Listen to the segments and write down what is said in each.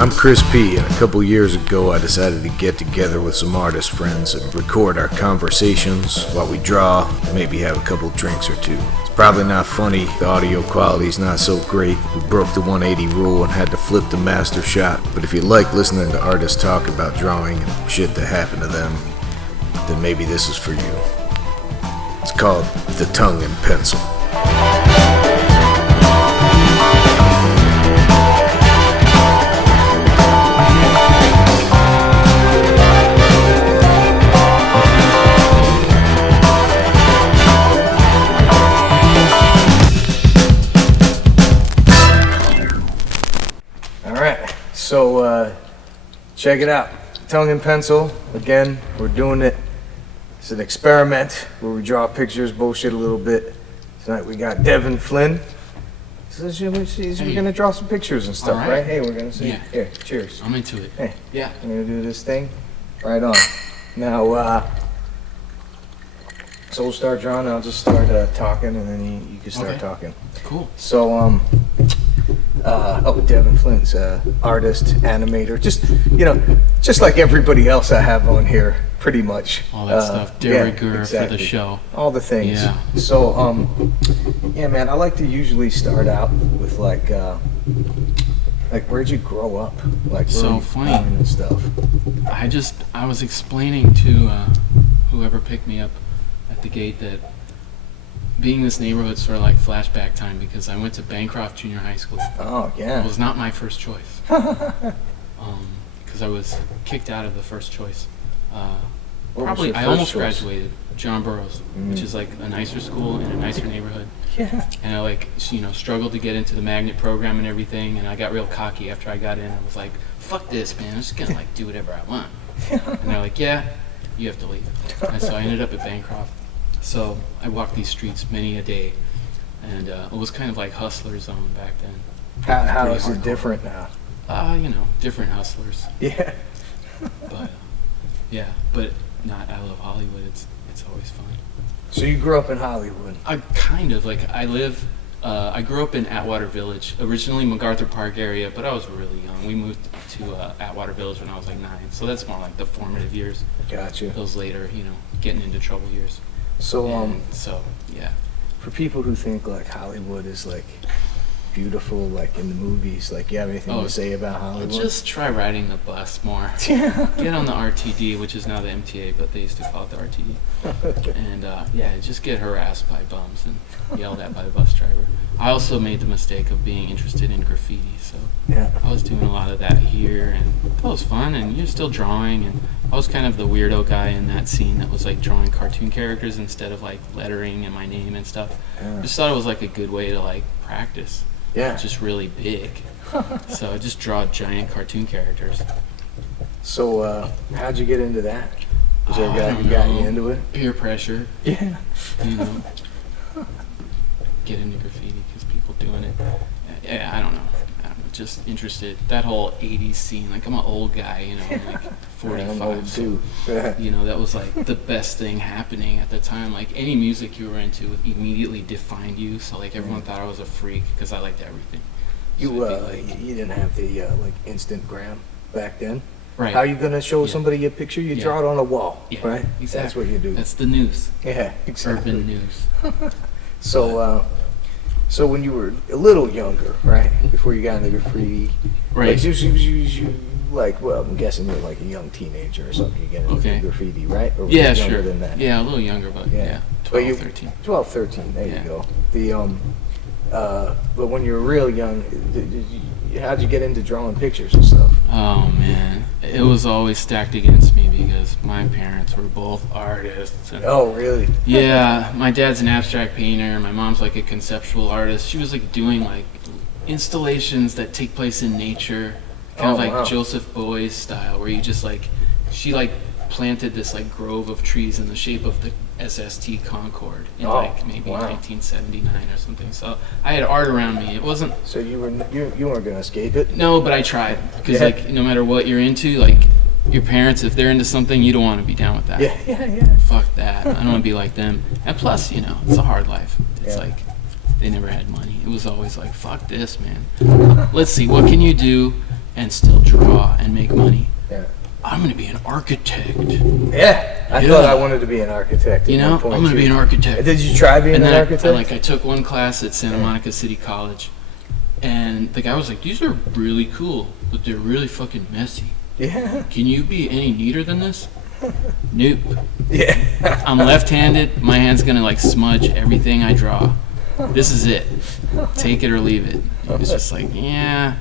I'm Chris P, and a couple years ago I decided to get together with some artist friends and record our conversations while we draw, maybe have a couple drinks or two. It's probably not funny, the audio quality's not so great, we broke the 180 rule and had to flip the master shot, but if you like listening to artists talk about drawing and shit that happened to them, then maybe this is for you. It's called The Tongue and Pencil. So, check it out. Tongue and Pencil. Again, we're doing it. It's an experiment where we draw pictures, bullshit a little bit. Tonight we got Devin Flynn. So we're gonna draw some pictures and stuff, right? Hey, we're gonna see. Yeah. Here, cheers. I'm into it. Hey. Yeah. I'm gonna do this thing. Right on. Now, so we'll start drawing. I'll just start talking, and then you can start talking. Cool. So, Devin Flynn's artist, animator, just like everybody else I have on here, pretty much. All that stuff, de rigueur for the show. All the things. Yeah. So, yeah, man, I like to usually start out with like where'd you grow up? Like, so funny and stuff. I was explaining to whoever picked me up at the gate that being this neighborhood sort of like flashback time, because I went to Bancroft Junior High School. Oh, yeah. It was not my first choice. Because I was kicked out of the first choice. I almost graduated John Burroughs, which is like a nicer school in a nicer neighborhood. Yeah. And I struggled to get into the magnet program and everything, and I got real cocky after I got in. I was like, fuck this, man, I'm just gonna like do whatever I want. And they're like, yeah, you have to leave. And so I ended up at Bancroft. So I walked these streets many a day, and it was kind of like hustler zone back then. How is it different now? Different hustlers. Yeah. But not. I love Hollywood. It's always fun. So you grew up in Hollywood? I grew up in Atwater Village, originally MacArthur Park area, but I was really young. We moved to Atwater Village when I was like 9, so that's more like the formative years. Gotcha. Those later, getting into trouble years. So, yeah. For people who think like Hollywood is like beautiful, like in the movies, like you have anything to say about Hollywood? Just try riding the bus more. Get on the RTD, which is now the MTA, but they used to call it the RTD. And just get harassed by bums and yelled at by the bus driver. I also made the mistake of being interested in graffiti, so I was doing a lot of that here, and that was fun, and you're still drawing, and I was kind of the weirdo guy in that scene that was like drawing cartoon characters instead of like lettering and my name and stuff. Just thought it was like a good way to like practice. Yeah. Just really big. So I just draw giant cartoon characters. So how'd you get into that? Was there a guy who got you into it? Peer pressure. Yeah. Get into graffiti because people doing it. Yeah, I don't know. Just interested. That whole 80s scene, like I'm an old guy, I'm like 45. I'm old too. That was like the best thing happening at the time. Like any music you were into immediately defined you. So like everyone thought I was a freak because I liked everything. So you didn't have the like Instagram back then. Right. How are you gonna show somebody a picture? You draw it on a wall, right? Exactly. That's what you do. That's the news. Yeah, exactly. Urban news. So when you were a little younger, right, before you got into graffiti, right? Like, you I'm guessing you're like a young teenager or something. You get into graffiti, right? Or yeah, younger sure. Than that? Yeah, a little younger, but 12, 13. 12, 13. There you go. But when you were real young, how'd you get into drawing pictures and stuff? Oh man, it was always stacked against me because my parents were both artists. And oh really? Yeah, my dad's an abstract painter. My mom's like a conceptual artist. She was like doing like installations that take place in nature, kind of like Joseph Boyes style, where you just like she like planted this like grove of trees in the shape of the SST Concorde in maybe 1979 or something. So I had art around me. It wasn't. So you weren't gonna escape it? No, but I tried because like no matter what you're into, like your parents, if they're into something, you don't want to be down with that. Yeah. Fuck that. I don't want to be like them. And plus, it's a hard life. It's like they never had money. It was always like, fuck this, man. Let's see, what can you do and still draw and make money. Yeah. I'm going to be an architect. Yeah, I thought I wanted to be an architect. You know, I'm going to be an architect. Did you try being an architect? I took one class at Santa Monica City College, and the guy was like, "These are really cool, but they're really fucking messy. Yeah. Can you be any neater than this?" Nope. Yeah. I'm left-handed. My hand's going to like smudge everything I draw. This is it. Take it or leave it. He was just like, "Yeah,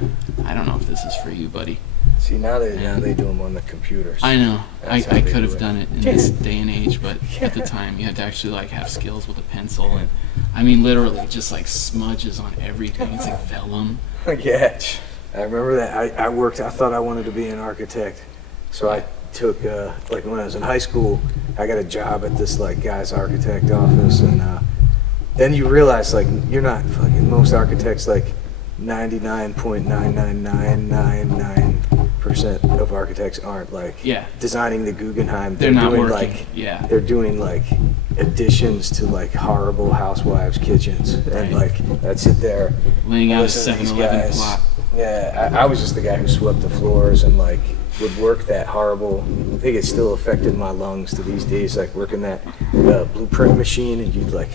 I don't know if this is for you, buddy." See, now they do them on the computers. I know. I That's how they could do have it. done it in this day and age, but at the time you had to actually like have skills with a pencil, and I mean literally just like smudges on everything. It's like vellum. Yeah, I remember that. I thought I wanted to be an architect, so I took like when I was in high school, I got a job at this like guy's architect office, and then you realize like you're not fucking most architects like 99.99999% of architects aren't like designing the Guggenheim. They're not doing working. like they're doing like additions to like horrible housewives' kitchens, and like that's it there. Laying out a Listen to these 7-Eleven guys. plot. Yeah, I was just the guy who swept the floors and like would work that horrible. I think it still affected my lungs to these days, like working that blueprint machine, and you'd like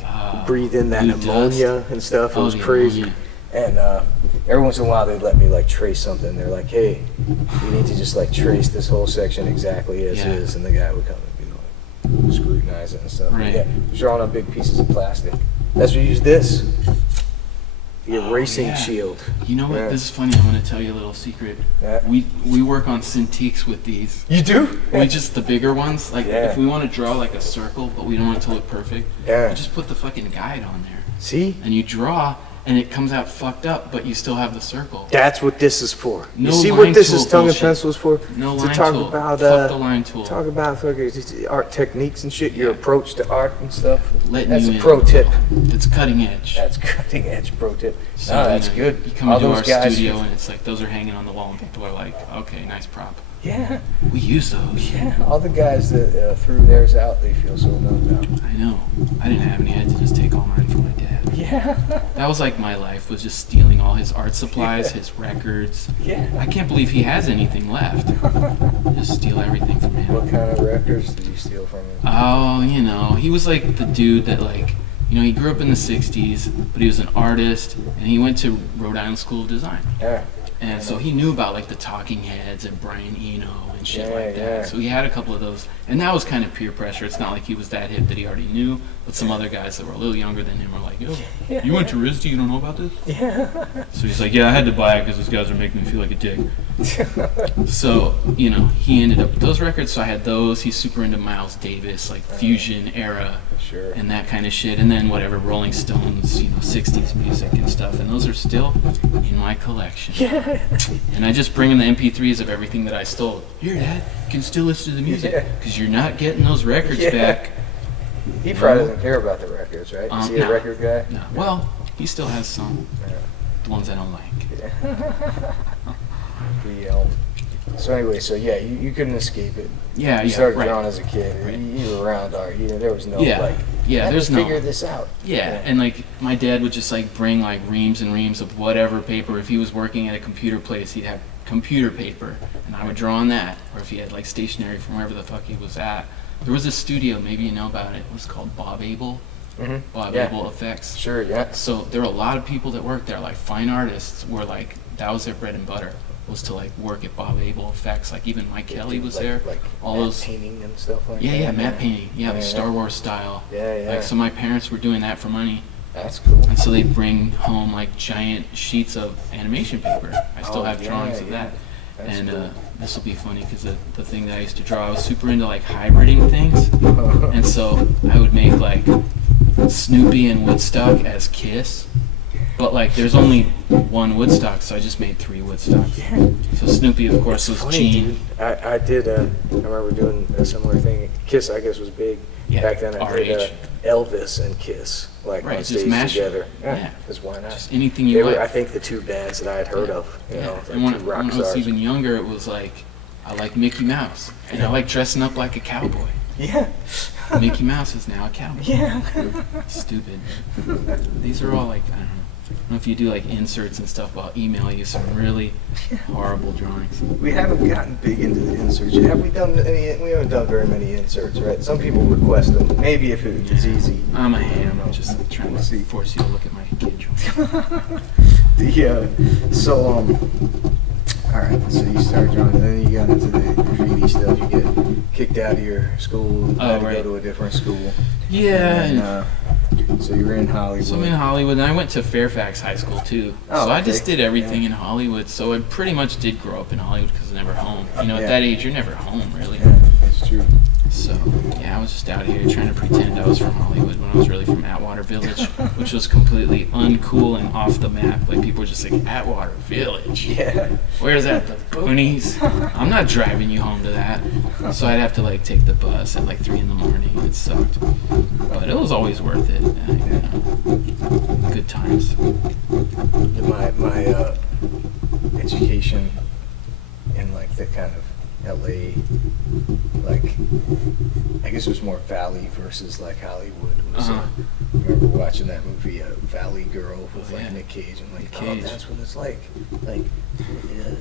breathe in that ammonia dust. and stuff. It was crazy. Ammonia. And every once in a while they'd let me like trace something. They're like, "Hey, you need to just like trace this whole section exactly as is," and the guy would come and be like, scrutinize it and stuff. Right. Yeah, drawing on big pieces of plastic. That's what you use this. The erasing shield. You know what? Yeah. This is funny. I'm going to tell you a little secret. Yeah. We work on Cintiqs with these. You do? We just the bigger ones. Like if we want to draw like a circle, but we don't want it to look perfect, we just put the fucking guide on there. See? And you draw, and it comes out fucked up, but you still have the circle. That's what this is for. No you see line what this tool is tongue bullshit. and pencil is for? No to line talk tool. about Fuck the line tool. talk about fucking art techniques and shit, your approach to art and stuff. Letting That's you a in. pro tip. That's cutting edge. That's cutting edge pro tip. So, No, that's you know, good. You come All into those our guys studio, who- and it's like those are hanging on the wall, and people are like, "Okay, nice prop." Yeah, We use those. yeah. All the guys that threw theirs out, they feel so left out. I know. I didn't have any. I had to just take all mine from my dad. Yeah. That was like my life, was just stealing all his art supplies, his records. Yeah. I can't believe he has anything left. Just steal everything from him. What kind of records did you steal from him? Oh, you know, he was like the dude that like, you know, he grew up in the 60s, but he was an artist, and he went to Rhode Island School of Design. Yeah. And so he knew about like the Talking Heads and Brian Eno and shit like that. Yeah. So he had a couple of those, and that was kind of peer pressure. It's not like he was that hip that he already knew, but some other guys that were a little younger than him were like, "Yo, you went to RISD, you don't know about this?" Yeah. So he's like, "Yeah, I had to buy it because those guys are making me feel like a dick." So, you know, he ended up with those records, so I had those. He's super into Miles Davis, like fusion era Sure. and that kind of shit, and then whatever Rolling Stones, you know, 60s music and stuff, and those are still in my collection. Yeah. And I just bring in the MP3s of everything that I stole. Here, Dad, you can still listen to the music Yeah. because you're not getting those records Yeah. back. He probably doesn't care about the records, right? Is he a No. record guy? No. Well, he still has some. The ones I don't like. So anyway, so yeah, you couldn't escape it. Yeah, You yeah, started right. drawing as a kid. Right. You were around art. There was no Yeah. like. Yeah, "Let me there's no- figure this out. Yeah, and like my dad would just like bring like reams and reams of whatever paper. If he was working at a computer place, he'd have computer paper, and I would draw on that. Or if he had like stationery from wherever the fuck he was at. There was a studio, maybe you know about it. It was called Bob Abel. Mm-hmm. Bob Yeah. Abel Effects. Sure. Yeah. So there were a lot of people that worked there, like fine artists were like, that was their bread and butter, was to like work at Bob Abel Effects. Like even Mike Kelly was there. Like all matte those painting and stuff like yeah, that. yeah, matte painting. Yeah, like Yeah. Star Wars style. Yeah, yeah. Like so my parents were doing that for money. That's cool. And so they'd bring home like giant sheets of animation paper. I still Oh, have yeah, drawings of yeah. that. That's And cool. this will be funny because the thing that I used to draw, I was super into like hybriding things. And so I would make like Snoopy and Woodstock as Kiss. But like there's only one Woodstock, so I just made 3 Woodstocks. So Snoopy, of course, was Funny, Gene. dude. I did. I remember doing a similar thing. Kiss, I guess, was big Yeah, back then. I our did age. Elvis and Kiss, like Right, on just stage mash it. together. Yeah. because why not? Just anything They you were, like. I think, the 2 bands that I had heard of. You know, like And when 2 rock I was stars. even younger, it was like I like Mickey Mouse, and I like dressing up like a cowboy. Yeah. Mickey Mouse is now a cowboy. Yeah. Stupid. These are all like, I don't know. And if you do like inserts and stuff, I'll email you some really horrible drawings. We haven't gotten big into the inserts. Have we done any? We haven't done very many inserts, right? Some people request them. Maybe if it's easy. I'm a ham. I'm just trying to force you to look at my kid drawings. All right. So you start drawing, and then you got into the graffiti stuff. You get kicked out of your school, had to go to a different school. Yeah. So you were in Hollywood. So I'm in Hollywood, and I went to Fairfax High School too. Oh, so I just did everything in Hollywood. So I pretty much did grow up in Hollywood because I was never home. You know, at that age, you're never home, really. Yeah, that's true. So, yeah, I was just out here trying to pretend I was from Hollywood when I was really from Atwater Village, which was completely uncool and off the map. Like, people were just like, Atwater Village? Yeah. Where's that, the boonies? I'm not driving you home to that. So I'd have to, like, take the bus at, like, 3 in the morning. It sucked. But it was always worth it. Good times. My education in, like, the kind of LA, like, I guess it was more Valley versus like Hollywood. Was, I remember watching that movie, Valley Girl, with like Nick Cage, and like, oh, that's what it's like. Like,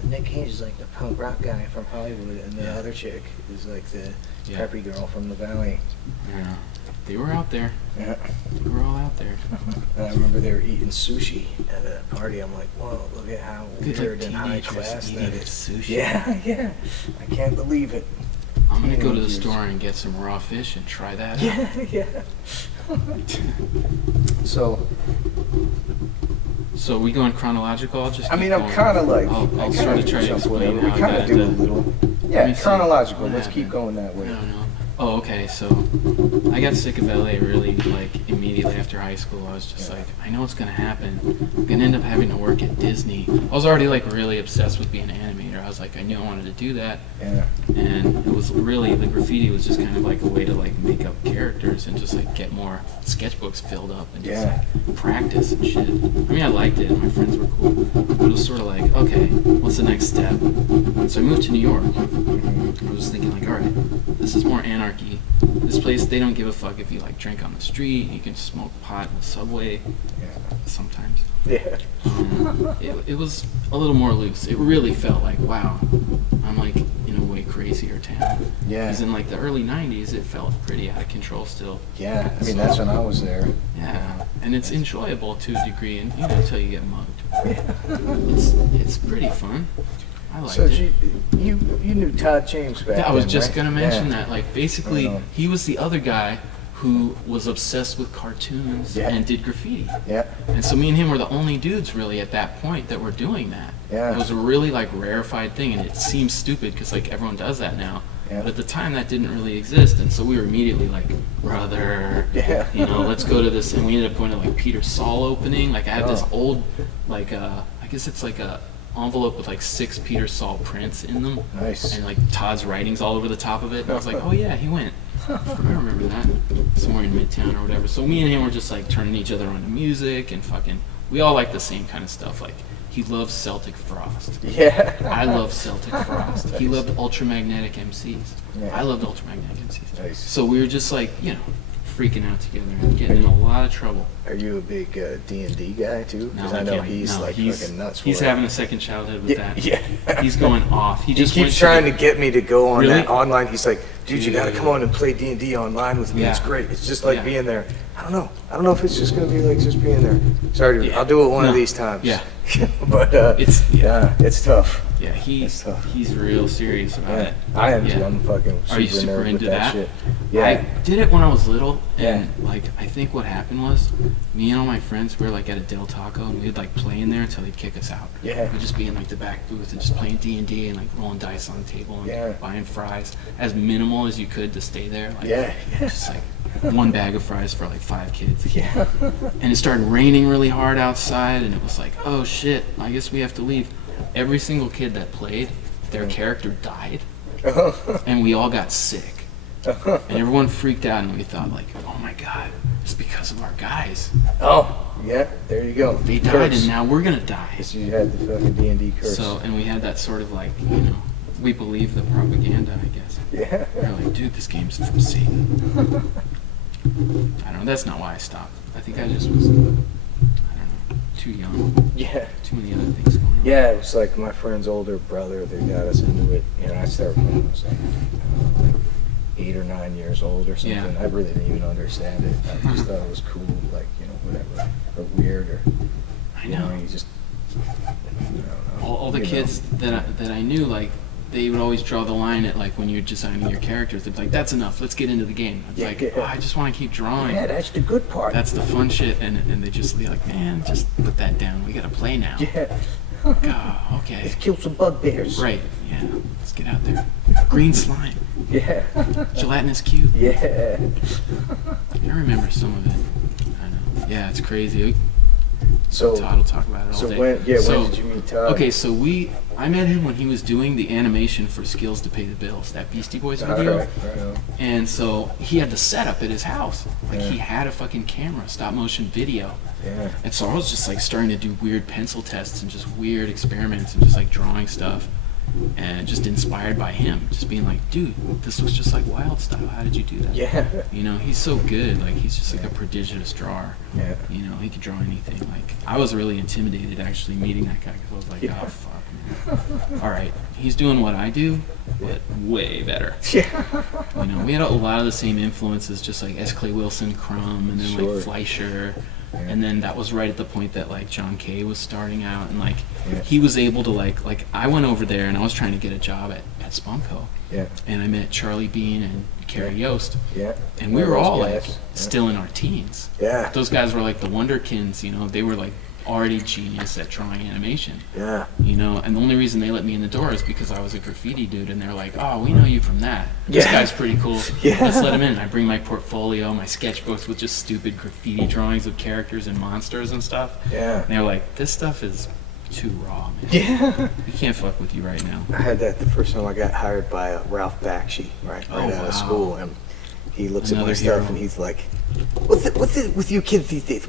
Nick Cage is like the punk rock guy from Hollywood, and the other chick is like the preppy girl from the Valley. Yeah. They were out there. Yeah. They were all out there. And I remember they were eating sushi at a party. I'm like, whoa, look at how weird and high class that is. Sushi. Yeah. I can't believe it. I'm going to go to the store and get some raw fish and try that out. Yeah. So are we going chronological? I'll just I'm kind of like... I'll sort of try to explain how we kind of do a little... Yeah, chronological. Let's keep going that way. I don't know. Oh, okay, so I got sick of LA really, like, immediately after high school. I was just like, I know what's going to happen. I'm going to end up having to work at Disney. I was already, like, really obsessed with being an animator. I was like, I knew I wanted to do that. Yeah. And it was really, the graffiti was just kind of like a way to, like, make up characters and just, like, get more sketchbooks filled up and just, like, practice and shit. I mean, I liked it, and my friends were cool. But it was sort of like, okay, what's the next step? So I moved to New York. I was thinking, like, all right, this is more anarchy. This place, they don't give a fuck if you like drink on the street. You can smoke pot in the subway. Sometimes. Yeah. It was a little more loose. It really felt like, wow, I'm like in a way crazier town. Yeah. Because in like the early 90s, it felt pretty out of control still. Yeah. I mean, that's when I was there. Yeah. And it's enjoyable to a degree, and you know, until you get mugged. It's pretty fun. I liked it. So you knew Todd James back then, I was just going to mention that. Like, basically, he was the other guy who was obsessed with cartoons and did graffiti. Yeah. And so me and him were the only dudes, really, at that point that were doing that. Yeah. It was a really, like, rarefied thing, and it seems stupid because, like, everyone does that now. Yeah. But at the time, that didn't really exist, and so we were immediately like, brother, you know, let's go to this. And we ended up going to, like, Peter Saul opening. Like, I had this old, like, I guess it's like a envelope with like 6 Peter Saul prints in them. Nice. And like Todd's writings all over the top of it. And I was like, oh yeah, he went. I remember that. Somewhere in Midtown or whatever. So me and him were just like turning each other on to music and fucking, we all like the same kind of stuff. Like, he loves Celtic Frost. Yeah. I love Celtic Frost. Nice. He loved Ultramagnetic MCs. Yeah. I loved Ultramagnetic MCs. Nice. So we were just like, you know, freaking out together and getting in a lot of trouble. Are you a big D&D guy too? Because I know he's fucking nuts for He's it. having a second childhood with that. Yeah. He's going off. He keeps trying to get me to go on that online. He's like, dude, you got to come on and play D&D online with me. Yeah. It's great. It's just like being there. I don't know if it's just going to be like just being there. Sorry, I'll do it one of these times. Yeah. But it's tough. Yeah, he's real serious about it. I am too. I'm fucking super Are you super into that? Shit. Yeah. I did it when I was little, and like I think what happened was, me and all my friends were like at a Del Taco, and we'd like play in there until they'd kick us out. Yeah. We'd just be in like the back booth and just playing D&D and like rolling dice on the table and buying fries, as minimal as you could to stay there. Like, just like one bag of fries for like 5 kids. Yeah. And it started raining really hard outside, and it was like, oh shit, I guess we have to leave. Every single kid that played, their character died, and we all got sick, and everyone freaked out, and we thought like, oh my god, it's because of our guys. Oh, yeah, there you go. They died, and now we're gonna die. So you had the fucking D&D curse. So, and we had that sort of like, you know, we believe the propaganda, I guess. Yeah. We're like, dude, this game's from Satan. I don't know, that's not why I stopped. I think I just was, I don't know, too young. Yeah. Too many other things going on. Yeah, it was like my friend's older brother that got us into it. You know, I started when I was like 8 or 9 years old or something. Yeah. I really didn't even understand it. I just thought it was cool, like, you know, whatever, or weird, or I you know. know, you just I don't know. All the You know. kids that I knew, like, they would always draw the line at, like, when you're designing your characters. They'd be like, that's enough, let's get into the game. It's Yeah, like, yeah. oh, I just want to keep drawing. Yeah, that's the good part. That's the fun shit. And they just be like, man, just put that down. We got to play now. Yeah. Oh, okay. Let's kill some bugbears. Right, yeah. Let's get out there. Green slime. Yeah. Gelatinous cube. Yeah. I remember some of it. I know. Yeah, it's crazy. So, Todd will talk about it all so day. when did you meet Todd? Okay, so I met him when he was doing the animation for Skills to Pay the Bills, that Beastie Boys video. Right on. And so he had the setup at his house. Like, Yeah. he had a fucking camera, stop motion video. Yeah. And so I was just like starting to do weird pencil tests and just weird experiments and just like drawing stuff. And just inspired by him, just being like, dude, this looks just like Wild Style. How did you do that? Yeah. You know, he's so good. Like, he's just like a prodigious drawer. Yeah. You know, he could draw anything. Like, I was really intimidated actually meeting that guy because I was like, Yeah. oh, fuck, man. All right, he's doing what I do, but way better. Yeah. You know, we had a lot of the same influences, just like S. Clay Wilson, Crumb, and then Sure. like Fleischer. Yeah. And then that was right at the point that like John Kay was starting out, and like Yeah. he was able to like I went over there and I was trying to get a job at Spunko, Yeah. and I met Charlie Bean and Carrie Yost, Yeah. and we Yeah, were those all guys. like Yeah. still in our teens. Yeah. Those guys were like the Wonderkins, you know. They were like already genius at drawing animation, Yeah. you know. And the only reason they let me in the door is because I was a graffiti dude, and they're like, "Oh, we know you from that. This Yeah. guy's pretty cool. Yeah. Let's let him in." I bring my portfolio, my sketchbooks with just stupid graffiti drawings of characters and monsters and stuff. Yeah. And they're like, "This stuff is too raw, man. Yeah. We can't fuck with you right now." I had that the first time I got hired by Ralph Bakshi, right Oh, out wow. of school, and he looks at Another my stuff hero. and he's like, "What's it with you kids these days?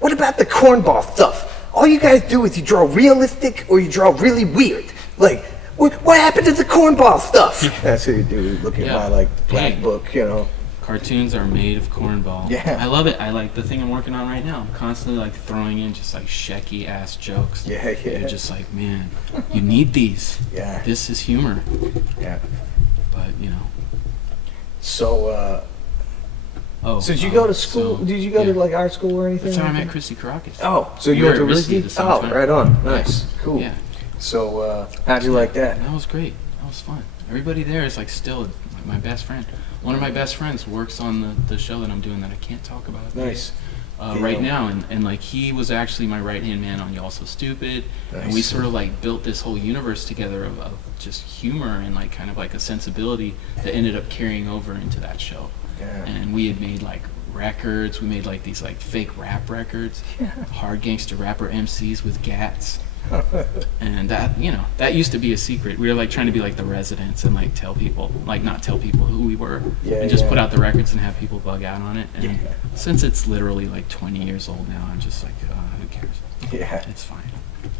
What about the cornball stuff? All you guys do is you draw realistic or you draw really weird. Like, what happened to the cornball stuff?" That's what you do. Look at Yeah. my like black Hey. book, you know. Cartoons are made of cornball. Yeah. I love it. I like the thing I'm working on right now. I'm constantly like throwing in just like shecky ass jokes. Yeah, yeah. You're just like, man, you need these. Yeah. This is humor. Yeah. But, you know. So, Oh. so did you go to school? so, did you go yeah. to like art school or anything? That's how I like met that? Christy Caracas. Oh, so We you were went to at RISD RISD? at the same Oh, time. right on. Nice. Cool. Yeah. So, how'd you like that? That was great. That was fun. Everybody there is like still like my best friend. One of my best friends works on the show that I'm doing that I can't talk about. Nice. Right now, and like he was actually my right hand man on Y'all So Stupid, and we Nice. sort of like built this whole universe together of just humor and like kind of like a sensibility that ended up carrying over into that show. Yeah. And we had made like records. We made like these like fake rap records, hard gangster rapper MCs with gats. And that, you know, that used to be a secret. We were like trying to be like the Residents and like tell people, like not tell people who we were, Yeah, and just yeah. put out the records and have people bug out on it. And Yeah. since it's literally like 20 years old now, I'm just like, who cares? Yeah. It's fine.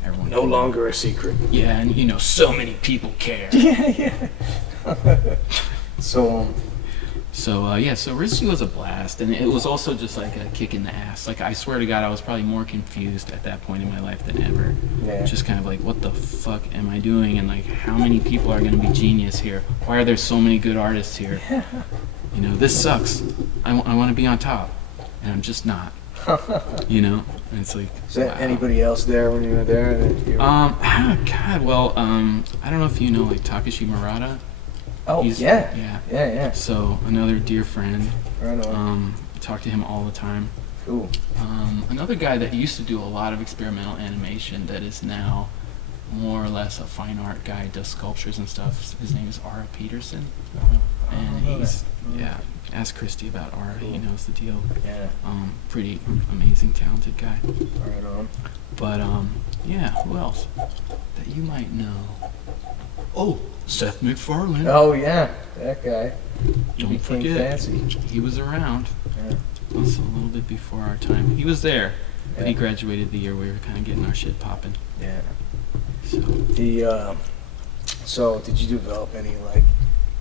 Everyone. No can- longer a secret. Yeah, and you know, so many people care. Yeah, yeah. So, So yeah, so RISD was a blast, and it was also just like a kick in the ass. Like I swear to God, I was probably more confused at that point in my life than ever. Yeah. Just kind of like, what the fuck am I doing? And like, how many people are gonna be genius here? Why are there so many good artists here? You know, this sucks. I want to be on top, and I'm just not. You know, and it's like. is that wow. anybody else there when you were there? That you were- God, well, I don't know if you know like Takashi Murata. oh, he's- yeah. yeah. Yeah, yeah. So another dear friend. Right on. I talk to him all the time. Cool. Another guy that used to do a lot of experimental animation that is now more or less a fine art guy, does sculptures and stuff. His name is Ara Peterson, and he's Ask Christy about Ara. He knows the deal. Yeah. Pretty amazing, talented guy. Right on. But yeah, who else that you might know? Oh, Seth MacFarlane. Oh, yeah. That guy. He Don't became forget. fancy. He was around. Yeah. Also a little bit before our time. He was there, but he Yeah. graduated the year we were kind of getting our shit popping. Yeah. So The, so did you develop any, like,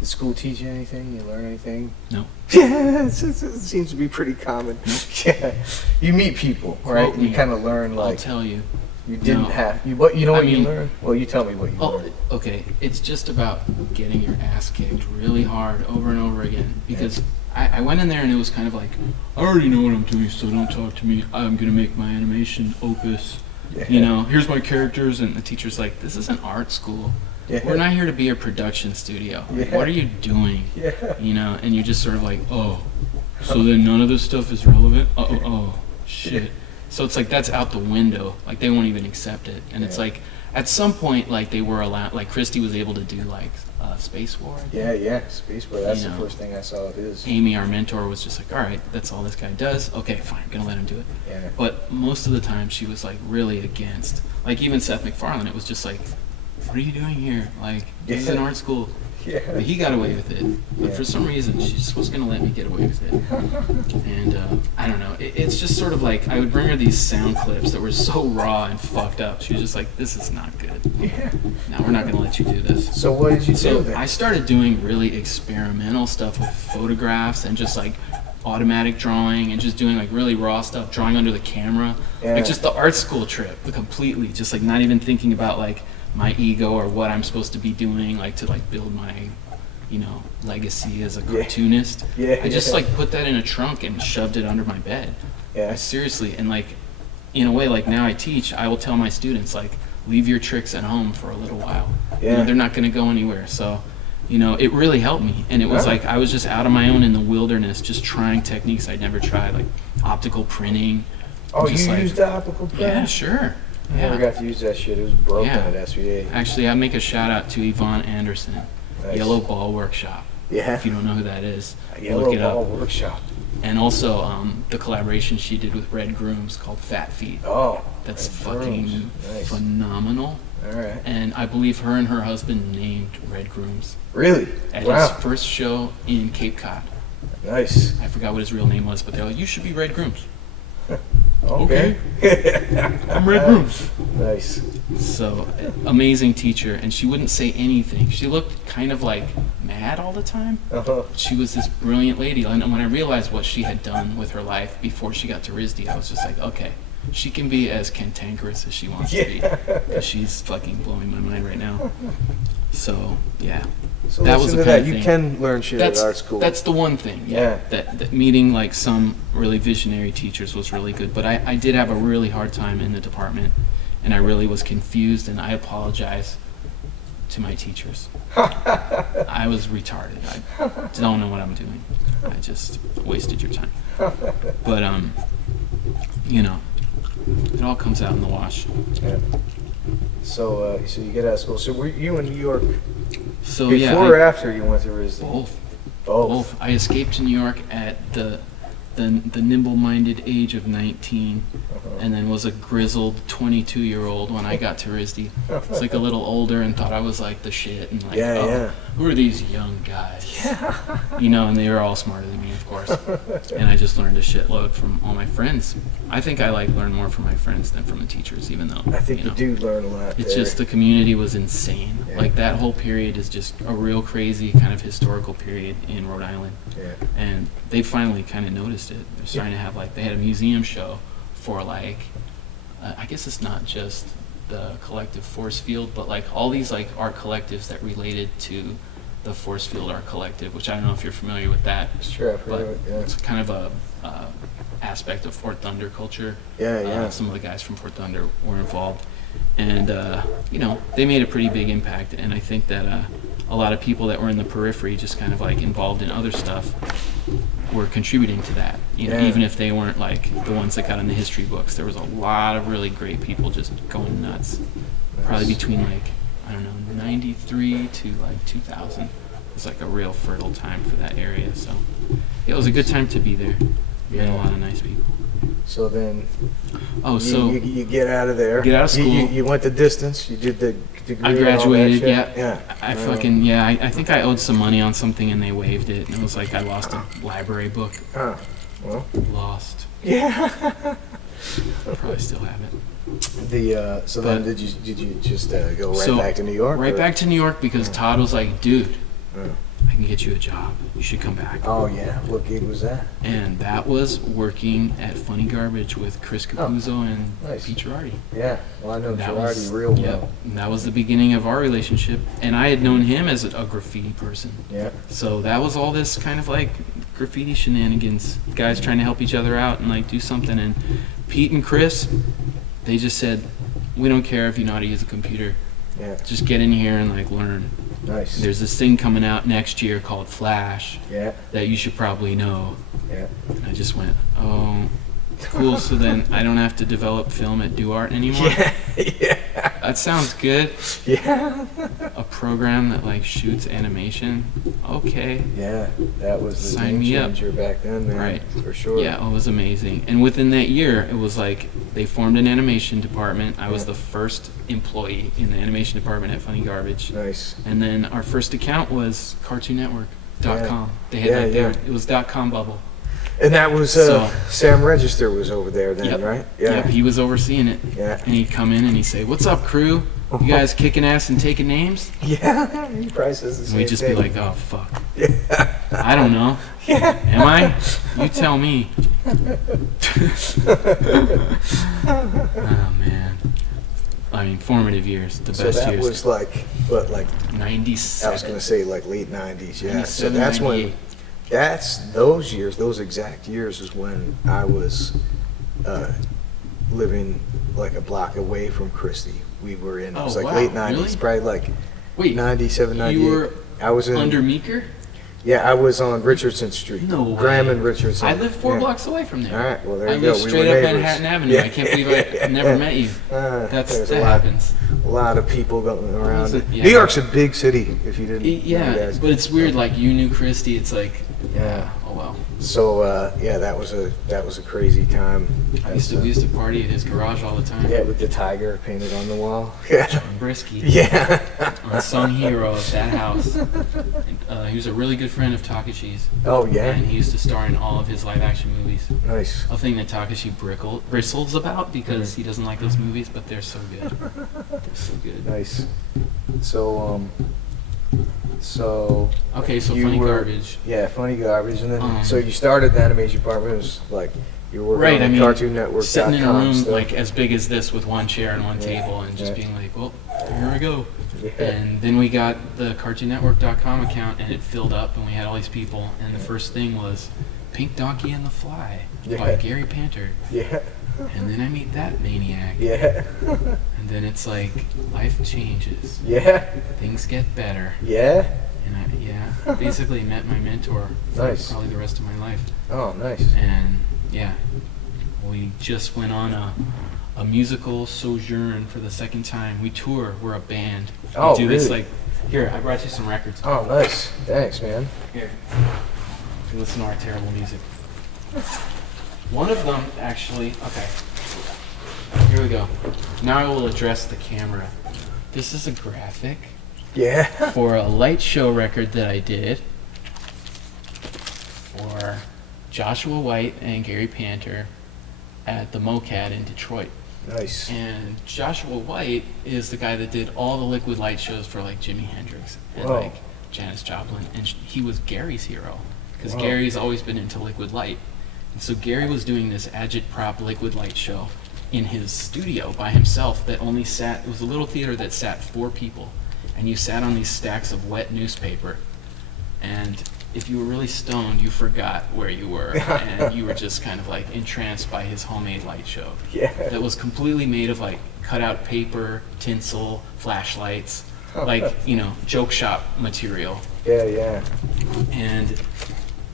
Did school teach you anything? You learn anything? No. Yeah, it seems to be pretty common. Yeah, you meet people, right? Quote And you me. kind of learn I'll like tell you. you didn't No. have. What you know? I What you mean- learned? Well, you tell me what you Oh, learned. okay. It's just about getting your ass kicked really hard over and over again. Because I went in there and it was kind of like, I already know what I'm doing, so don't talk to me. I'm going to make my animation opus. Yeah. You know, here's my characters. And the teacher's like, this is an art school. Yeah. We're not here to be a production studio. Like, Yeah. what are you doing? Yeah. You know, and you're just sort of like, oh, so then none of this stuff is relevant? Oh, shit. So it's like that's out the window. Like they won't even accept it. And it's Yeah. like at some point, like they were allowed, like Christy was able to do like Space War. I think. Yeah. Space War. That's You the know. first thing I saw of his. Amy, our mentor, was just like, all right, that's all this guy does. Okay, fine, I'm gonna let him do it. Yeah. But most of the time, she was like really against. Like even Seth MacFarlane, it was just like, what are you doing here? Like this is an Yeah. art school. Yeah. But he got away with it. But Yeah. for some reason, she just wasn't going to let me get away with it. And I don't know. It's just sort of like I would bring her these sound clips that were so raw and fucked up. She was just like, this is not good. Yeah. No, we're not going to let you do this. So what did you So do then? I started doing really experimental stuff with photographs and just like automatic drawing and just doing like really raw stuff, drawing under the camera. Yeah. Like just the art school trip completely. Just like not even thinking about like my ego or what I'm supposed to be doing, like to like build my, you know, legacy as a cartoonist. Yeah, I just yeah. like put that in a trunk and shoved it under my bed. Yeah. Seriously, and like in a way, like now I teach, I will tell my students like leave your tricks at home for a little while. You know, Yeah. they're not going to go anywhere. So, you know, it really helped me. And it was Yeah. like I was just out of my own in the wilderness, just trying techniques I'd never tried, like optical printing. Oh, just you like, used the optical print? Yeah, sure. I never Yeah. got to use that shit. It was broken Yeah. at SVA. Actually, I make a shout out to Yvonne Anderson, Nice. Yellow Ball Workshop. Yeah. If you don't know who that is, Yellow look it Ball up. Workshop. And also the collaboration she did with Red Grooms called Fat Feet. Oh. That's Red fucking Grooms. Nice. phenomenal. All right. And I believe her and her husband named Red Grooms Really? at Wow. his first show in Cape Cod. Nice. I forgot what his real name was, but they're like, you should be Red Grooms. Okay. I'm Red Grooms. Nice. So, amazing teacher, and she wouldn't say anything. She looked kind of like mad all the time. Uh-huh. She was this brilliant lady, and when I realized what she had done with her life before she got to RISD, I was just like, okay, she can be as cantankerous as she wants to be, because she's fucking blowing my mind right now. So, yeah. So That listen was to the that. kind of You thing. can learn shit at art school. That's the one thing. Yeah. That meeting like some really visionary teachers was really good. But I did have a really hard time in the department, and I really was confused. And I apologize to my teachers. I was retarded. I don't know what I'm doing. I just wasted your time. But you know, it all comes out in the wash. Yeah. So you get out of school. So were you in New York So before yeah, or after you went to RISD? both. Both. I escaped to New York at the nimble-minded age of 19, and then was a grizzled 22-year-old when I got to RISD. I was like a little older and thought I was like the shit, and like, Yeah, oh, yeah. who are these young guys? Yeah. You know, and they were all smarter than me, of course. And I just learned a shitload from all my friends. I think I like learn more from my friends than from the teachers, even though I think you you know, do learn a lot. it's there. just the community was insane. Yeah. Like that whole period is just a real crazy kind of historical period in Rhode Island. Yeah. And they finally kind of noticed it. They're starting to have like, they had a museum show for like, I guess it's not just the collective force field, but like all these like art collectives that related to the force field art collective, which I don't know if you're familiar with that, Sure, I've heard but of it. Yeah. it's kind of a aspect of Fort Thunder culture. Yeah, yeah. Some of the guys from Fort Thunder were involved, and you know, they made a pretty big impact. And I think that a lot of people that were in the periphery, just kind of like involved in other stuff, were contributing to that. You know, Yeah. even if they weren't like the ones that got in the history books, there was a lot of really great people just going nuts. Probably Nice. between like, I don't know, 93 to like 2000. It was like a real fertile time for that area. So it was a good time to be there. Met a Yeah. lot of nice people. So then Oh, you, so you get out of there. Get out of You- school. You went the distance. You did the degree. I and all that graduated, shit? yeah. Yeah. I fucking, yeah, I think I owed some money on something and they waived it. And it was like I lost a library book. Huh. Well. Lost. Yeah. I probably still have it. So then But- did you just go right So, back to New York? Right or- back to New York because Todd was like, dude, Yeah. I I can get you a job. You should come back. Oh yeah, what gig was that? And that was working at Funny Garbage with Chris Capuzzo and nice. Pete Girardi. Yeah, well I know That Girardi was- real yep, well. and that was the beginning of our relationship. And I had known him as a graffiti person. Yeah. So that was all this kind of like graffiti shenanigans, guys trying to help each other out and like do something. And Pete and Chris, they just said, we don't care if you know how to use a computer. Yeah. Just get in here and like learn. Nice. There's this thing coming out next year called Flash Yeah. that you should probably know. Yeah. And I just went, oh, cool. So then I don't have to develop film at DoArt anymore. Yeah. Yeah. That sounds good. Yeah. A program that like shoots animation. Okay. Yeah. That was the Sign game me up. changer back then, man. Right. For sure. Yeah, it was amazing. And within that year, it was like they formed an animation department. I was Yeah. the first employee in the animation department at Funny Garbage. Nice. And then our first account was CartoonNetwork.com. They had Yeah, like yeah. it was .com bubble. And that was So- Sam Register was over there then, Yep. right? Yeah. Yep, he was overseeing it. Yeah. And he'd come in and he'd say, "What's up, crew? You guys kicking ass and taking names?" Yeah. He probably says the And same we'd just thing. be like, "Oh fuck, Yeah. I don't know. Yeah. Am I? You tell me." Oh man. I mean, formative years, the So best that years. was like, what, like, I 97. was going to say like late 90s, yeah. So 97, that's 98. when, that's those years, those exact years is when I was living like a block away from Christie. We were in, it was Oh, like wow, late 90s, really? probably like Wait, 97, 98. you were I was in, under Meeker? yeah, I was on Richardson Street. No way. Graham and Richardson. I live 4 Yeah. blocks away from there. All right, well, there I you live go. We straight were up neighbors. Manhattan Avenue. Yeah. I can't believe I've never met you. There's That a lot, happens. a lot of people going around. Yeah. New York's a big city, if you didn't know, Yeah, guys. but it's weird. Like you knew Christy. It's like, Yeah. oh well. So yeah, that was a crazy time. We used to party at his garage all the time. Yeah, with the tiger painted on the wall. Yeah. Brisky. Yeah. Unsung hero of that house. And, he was a really good friend of Takashi's. Oh yeah. And he used to star in all of his live action movies. Nice. A thing that Takashi bristles about because he doesn't like those movies, but they're so good. They're so good. Nice. So so Okay, so you Funny were- Garbage. yeah, Funny Garbage, and then Um, so you started the animation department. It was like you were working Right, on I the mean, Cartoon Network. sitting in a room stuff. like as big as this with one chair and one Yeah, table and just yeah. being like, well, here I go. Yeah. And then we got the CartoonNetwork.com account and it filled up and we had all these people and the first thing was Pink Donkey and the Fly by Yeah. Gary Panter. Yeah. And then I meet that maniac. Yeah. And then it's like life changes. Yeah. Things get better. Yeah. And I basically met my mentor for Nice. probably the rest of my life. Oh, nice. And yeah, we just went on a musical sojourn for the second time. We tour. We're a band. Oh, we do this really? like here. I brought you some records. Oh, nice. Thanks, man. Here, you listen to our terrible music. One of them actually. Okay, here we go. Now I will address the camera. This is a graphic Yeah. for a light show record that I did for Joshua White and Gary Panter at the MoCAD in Detroit. Nice. And Joshua White is the guy that did all the liquid light shows for like Jimi Hendrix and Whoa. like Janis Joplin. And he was Gary's hero because Whoa. Gary's always been into liquid light. And so Gary was doing this agitprop liquid light show in his studio by himself that only sat, it was a little theater that sat 4 people. And you sat on these stacks of wet newspaper. And if you were really stoned, you forgot where you were. And you were just kind of like entranced by his homemade light show. Yeah. That was completely made of like cutout paper, tinsel, flashlights, like, you know, joke shop material. Yeah, yeah. And,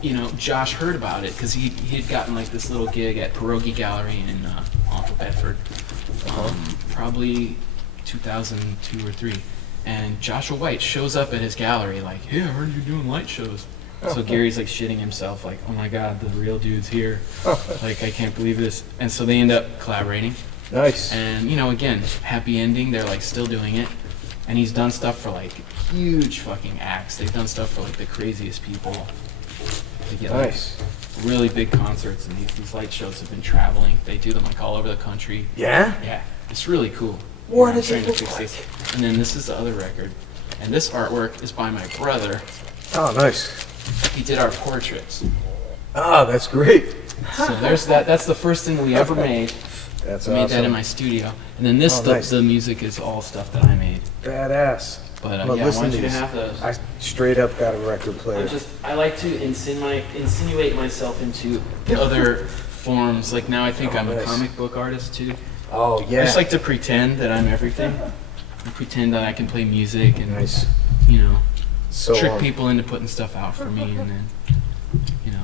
you know, Josh heard about it because he had gotten like this little gig at Pierogi Gallery in off of Bedford, probably 2002 or 3. And Joshua White shows up at his gallery like, "Yeah, I heard you're doing light shows." So Gary's like shitting himself like, "Oh my God, the real dude's here. Like, I can't believe this." And so they end up collaborating. Nice. And, you know, again, happy ending. They're like still doing it. And he's done stuff for like huge fucking acts. They've done stuff for like the craziest people. They get like Nice. really big concerts, and these light shows have been traveling. They do them like all over the country. Yeah? Yeah, it's really cool. What I'm does trying it to look fix like? this. And then this is the other record. And this artwork is by my brother. Oh, nice. He did our portraits. Oh, that's great. So there's that. That's the first thing we ever made. That's I made awesome. that in my studio. And then this, nice. the music is all stuff that I made. Badass. But Well, yeah, I listen want to you to this. have those. I straight up got a record player. I like to insinuate myself into other forms. Like now I think I'm a nice. comic book artist too. Oh, yeah. I just like to pretend that I'm everything. I pretend that I can play music and, Nice. you know, So, trick people into putting stuff out for me, and then, you know,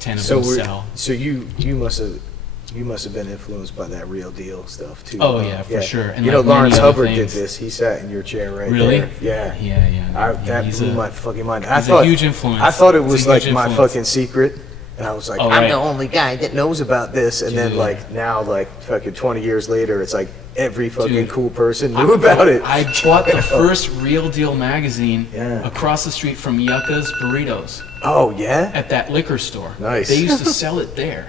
10 of So them we're- sell. So you must have been influenced by that Real Deal stuff too. Oh, yeah, for sure. And you know, like many Lawrence other Hubbard things. did this. He sat in your chair right Really? there. Yeah. Yeah. That he's blew a, my fucking mind. he's a huge influence. I thought it He's was a like huge my influence. fucking secret, and I was like, Oh, I'm right. the only guy that knows about this. And then Dude. like now, like fucking 20 years later, it's like every fucking Dude. cool person knew about it. I bought the first Real Deal magazine Yeah. across the street from Yucca's Burritos Oh yeah. at that liquor store. Nice. They used to sell it there.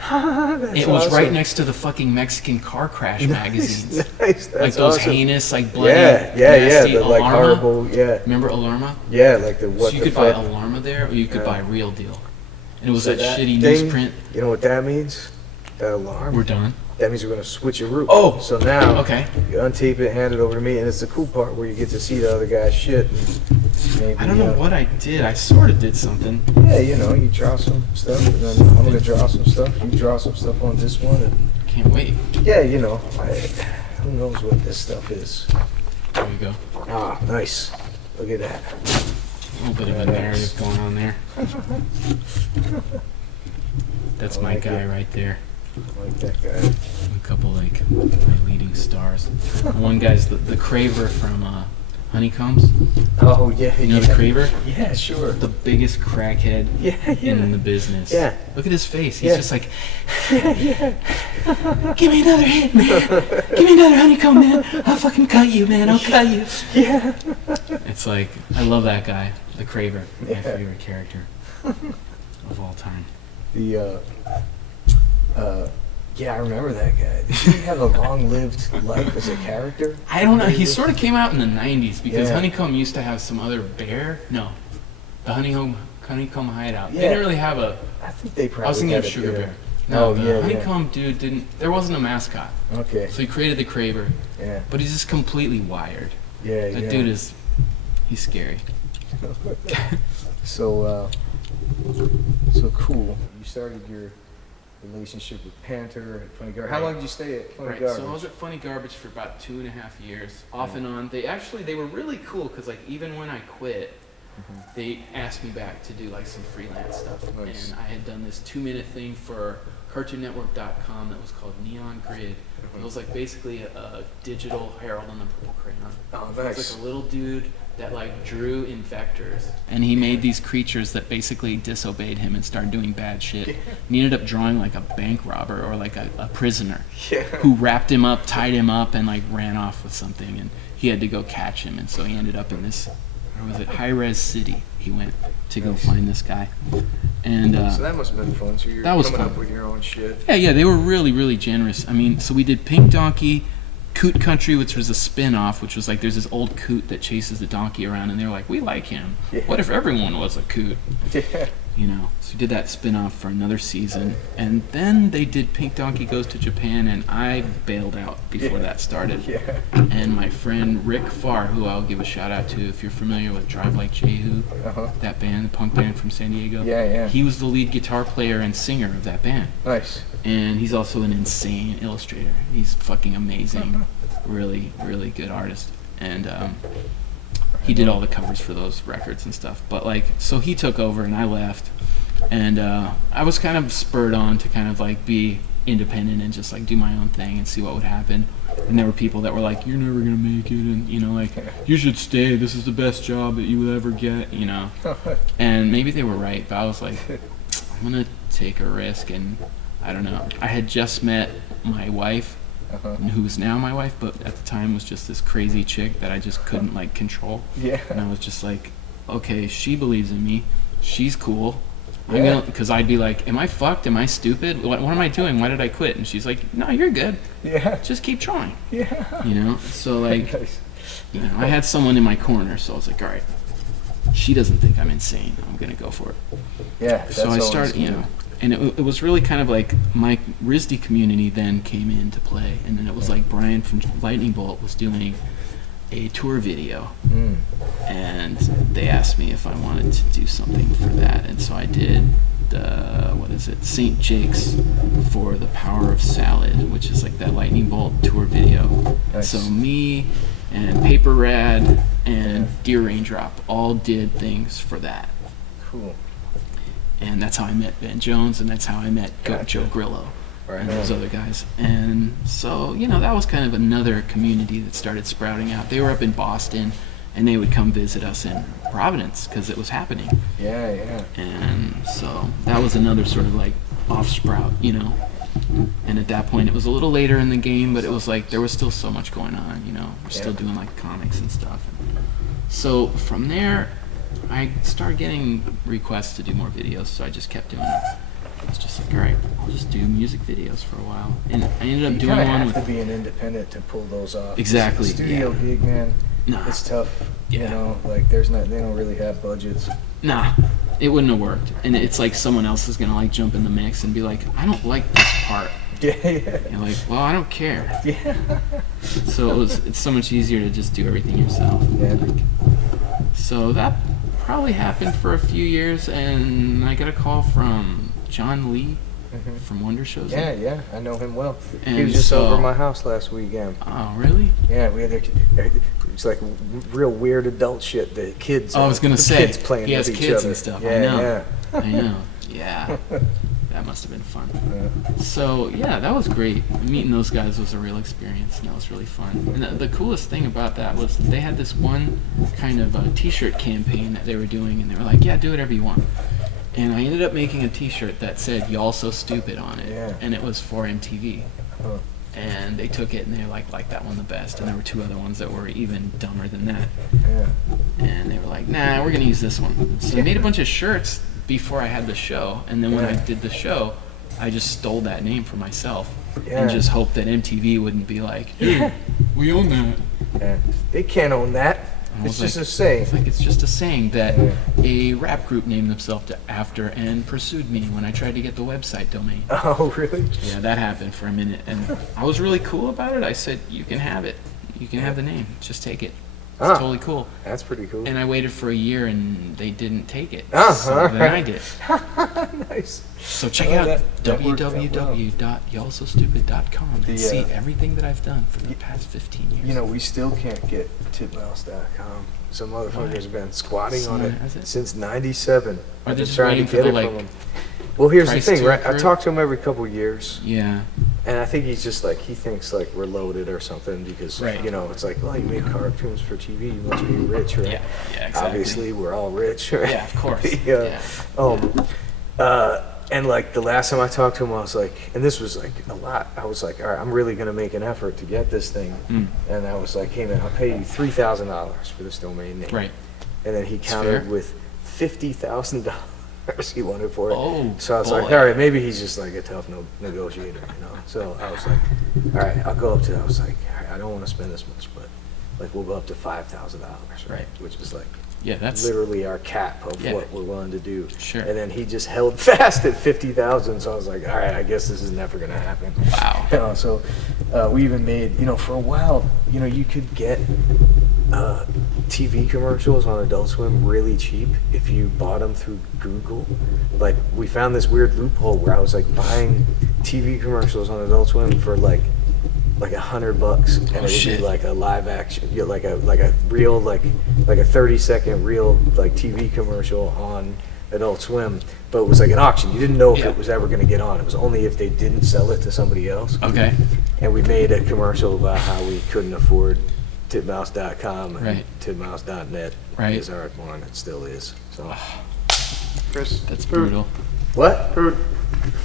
It was awesome. right next to the fucking Mexican car crash magazines. Nice. That's Like those awesome. heinous, like bloody, Yeah. nasty The like Alarma. horrible. Yeah. Remember Alarma? Yeah. Like the what So you the could buy fuck. Alarma there, or you could Yeah. buy Real Deal. And it was So that shitty thing, newsprint. You know what that means? That alarm. We're done. That means we're gonna switch your route. Oh! So now Okay. you untape it, hand it over to me, and it's the cool part where you get to see the other guy's shit. And maybe, I don't know what I did. I sort of did something. Yeah, you know, you draw some stuff, and then I'm gonna draw some stuff. You draw some stuff on this one, and Can't wait. yeah, you know, who knows what this stuff is? There you go. Ah, nice. Look at that. A little bit of a Badass. narrative going on there. That's I my like guy it. right there. I like that guy. A couple like my leading stars. One guy's the Craver from Honeycombs. Oh yeah, You know the Craver? Yeah, sure. The biggest crackhead Yeah, in the business. Yeah. Look at his face. He's Yeah. just like, give me another hit, man. Give me another honeycomb, man. I'll fucking cut you, man. I'll cut you. Yeah. It's like, I love that guy, the Craver. My Yeah. favorite character of all time. The yeah, I remember that guy. Did he have a long-lived life as a character? I don't know. He sort of came out in the 90s because Yeah. Honeycomb used to have some other bear. No. The Honeycomb Hideout. They Yeah. didn't really have a. I think they probably I was thinking of had a Sugar bear. Bear. No, Oh, the yeah, yeah. Honeycomb dude didn't. There wasn't a mascot. Okay. So he created the Craver, Yeah. but he's just completely wired. Yeah. That yeah. dude is. He's scary. So so cool. You started your relationship with Panther at Funny Garbage. How long did you stay at Funny Right, Garbage? so I was at Funny Garbage for about 2.5 years, off and on. They were really cool because like even when I quit, they asked me back to do like some freelance stuff. Nice. And I had done this 2-minute thing for CartoonNetwork.com that was called Neon Grid. It was like basically a digital Harold on the Purple Crayon. Oh, So nice. it's like a little dude that like drew in vectors. And he made these creatures that basically disobeyed him and started doing bad shit. And he ended up drawing like a bank robber or like a prisoner Yeah. who wrapped him up, tied him up, and like ran off with something. And he had to go catch him. And so he ended up in this, where was it, High-Res City. He went to go find this guy. And So that must have been fun. So you're that was coming fun. up with your own shit. yeah, they were really, really generous. I mean, so we did Pink Donkey, Coot Country, which was a spin-off, which was like there's this old coot that chases the donkey around, and they're like, we like him. Yeah. What if everyone was a coot? Yeah. You know, so we did that spin-off for another season, and then they did Pink Donkey Goes to Japan, and I bailed out before Yeah. that started. Yeah. And my friend Rick Farr, who I'll give a shout out to if you're familiar with Drive Like Jehu, Uh-huh. that band, the punk band from San Diego. Yeah, yeah. He was the lead guitar player and singer of that band. Nice. And he's also an insane illustrator. He's fucking amazing. Really, really good artist. And he did all the covers for those records and stuff. But like, so he took over and I left. And I was kind of spurred on to kind of like be independent and just like do my own thing and see what would happen. And there were people that were like, you're never gonna make it, and you know, like, you should stay, this is the best job that you will ever get, you know. And maybe they were right, but I was like, I'm gonna take a risk. And I don't know, I had just met my wife, who is now my wife, but at the time was just this crazy chick that I just couldn't like control. Yeah. And I was just like, okay, she believes in me, she's cool. Yeah. Because I'd be like, am I fucked? Am I stupid? What am I doing? Why did I quit? And she's like, no, you're good. Yeah. Just keep trying. Yeah. You know? So like, Nice. you know, I had someone in my corner, so I was like, all right, she doesn't think I'm insane. I'm gonna go for it. Yeah. So I started, and it was really kind of like my RISD community then came into play, and then it was like Brian from Lightning Bolt was doing a tour video, and they asked me if I wanted to do something for that, and so I did. St. Jake's for the Power of Salad, which is like that Lightning Bolt tour video. Nice. So me and Paper Rad and Deer Raindrop all did things for that. Cool. And that's how I met Ben Jones, and that's how I met Joe Grillo and those other guys. And so, that was kind of another community that started sprouting out. They were up in Boston, and they would come visit us in Providence because it was happening. Yeah. And so that was another sort of like off sprout, And at that point, it was a little later in the game, but it was like there was still so much going on, We're still doing like comics and stuff. So from there, I started getting requests to do more videos, so I just kept doing it. It's just like, all right, I'll just do music videos for a while. And I ended up doing one You with... have to be an independent to pull those off. Exactly. The studio gig, man, it's tough. Like they don't really have budgets. Nah, it wouldn't have worked. And it's like someone else is gonna like jump in the mix and be like, I don't like this part. Yeah. You're like, well, I don't care. Yeah. So it's so much easier to just do everything yourself. Yeah. So that probably happened for a few years, and I got a call from John Lee from Wonder Showzen. Yeah, I know him well. And he was just over at my house last weekend. Oh, really? Yeah, we had it's like real weird adult shit that kids. I was gonna say kids playing he has with each kids other. and stuff. Yeah, I know. Yeah, that must have been fun. Yeah. So yeah, that was great. Meeting those guys was a real experience, and that was really fun. And the coolest thing about that was they had this one kind of a T-shirt campaign that they were doing, and they were like, "Yeah, do whatever you want." And I ended up making a T-shirt that said "Y'all So Stupid" on it, and it was for MTV. Huh. And they took it and they liked that one the best, and there were two other ones that were even dumber than that. Yeah. And they were like, nah, we're gonna use this one. So they made a bunch of shirts before I had the show, and then when I did the show, I just stole that name for myself and just hoped that MTV wouldn't be like, hey, we own that. Yeah. They can't own that. It's just a saying. It's just a saying that a rap group named themselves after and pursued me when I tried to get the website domain. Oh, really? Yeah, that happened for a minute, and I was really cool about it. I said, you can have it. You can have the name. Just take it. It's totally cool. That's pretty cool. And I waited for a year, and they didn't take it. So then I did. Nice. So check out www.y'allsostupid.com and see everything that I've done for the past 15 years. We still can't get Titmouse.com. Some motherfuckers have been squatting on it since '97. Are they just trying waiting to for get the, it like, from them. Well, here's the price thing, to right? I accrue? talk to him every couple years, Yeah. and I think he's just like, he thinks like we're loaded or something because, it's like, well, you make cartoons for TV, you must be rich, right? Yeah, exactly. Obviously, we're all rich, right? Yeah, of course. And like the last time I talked to him, I was like, and this was like a lot. I was like, all right, I'm really gonna make an effort to get this thing. And I was like, hey man, I'll pay you $3,000 for this domain name. Right. And then he countered with $50,000 he wanted for it. Oh, so I was like, all right, maybe he's just like a tough negotiator, So I was like, all right, I'll go up to. I was like, all right, I don't want to spend this much, but like we'll go up to $5,000, right? Which is like. Yeah, that's literally our cap of what we're willing to do. Sure. And then he just held fast at 50,000. So I was like, all right, I guess this is never going to happen. Wow. So we even made, for a while, you could get TV commercials on Adult Swim really cheap if you bought them through Google. Like we found this weird loophole where I was like buying TV commercials on Adult Swim for like $100, and it would be like a live action, like a real like a 30-second real like TV commercial on Adult Swim, but it was like an auction. You didn't know if it was ever going to get on. It was only if they didn't sell it to somebody else. Okay. And we made a commercial about how we couldn't afford Titmouse.com and Titmouse.net is our one. It still is. So, Chris, that's brutal. What?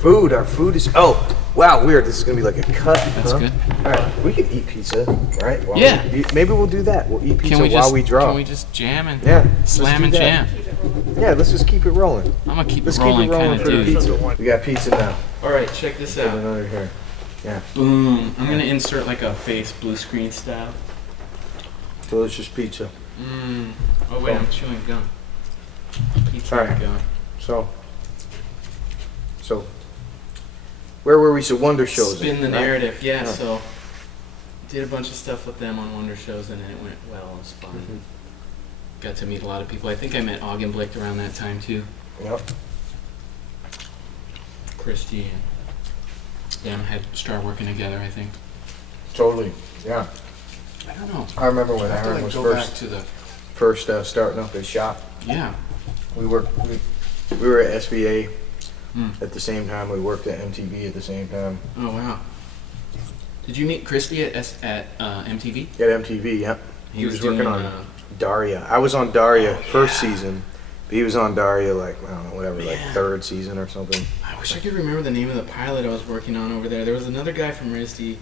Food. Our food is. Oh, wow, weird. This is gonna be like a cut. That's good. All right, we can eat pizza, right? Maybe we'll do that. We'll eat pizza while we draw. Can we just jam and slam and jam? Yeah, let's just keep it rolling. I'm gonna keep Let's it rolling, keep it rolling kind for of the dude. pizza. We got pizza now. All right, check this out. Another here. Yeah. Boom. I'm gonna insert like a face blue screen style. So it's just pizza. Oh wait, I'm chewing gum. keep All right. it going. So, where were we? So Wonder Shows. Spin the right? narrative, yeah. Yeah. So did a bunch of stuff with them on Wonder Shows, and it went well. It was fun. Mhm. Got to meet a lot of people. I think I met Augenblick around that time too. Yep. Christy and them had started working together. I think. Totally. Yeah. I don't know. I remember when I have to Aaron like was go back to the. first starting up his shop. Yeah. We were at SVA Mm. at the same time. We worked at MTV at the same time. Oh wow. Did you meet Christy at MTV? At MTV, yep. He was working doing, on Daria. I was on Daria Oh, first yeah. season. But he was on Daria like, I don't know, whatever, like Man. third season or something. I wish I could remember the name of the pilot I was working on over there. There was another guy from RISD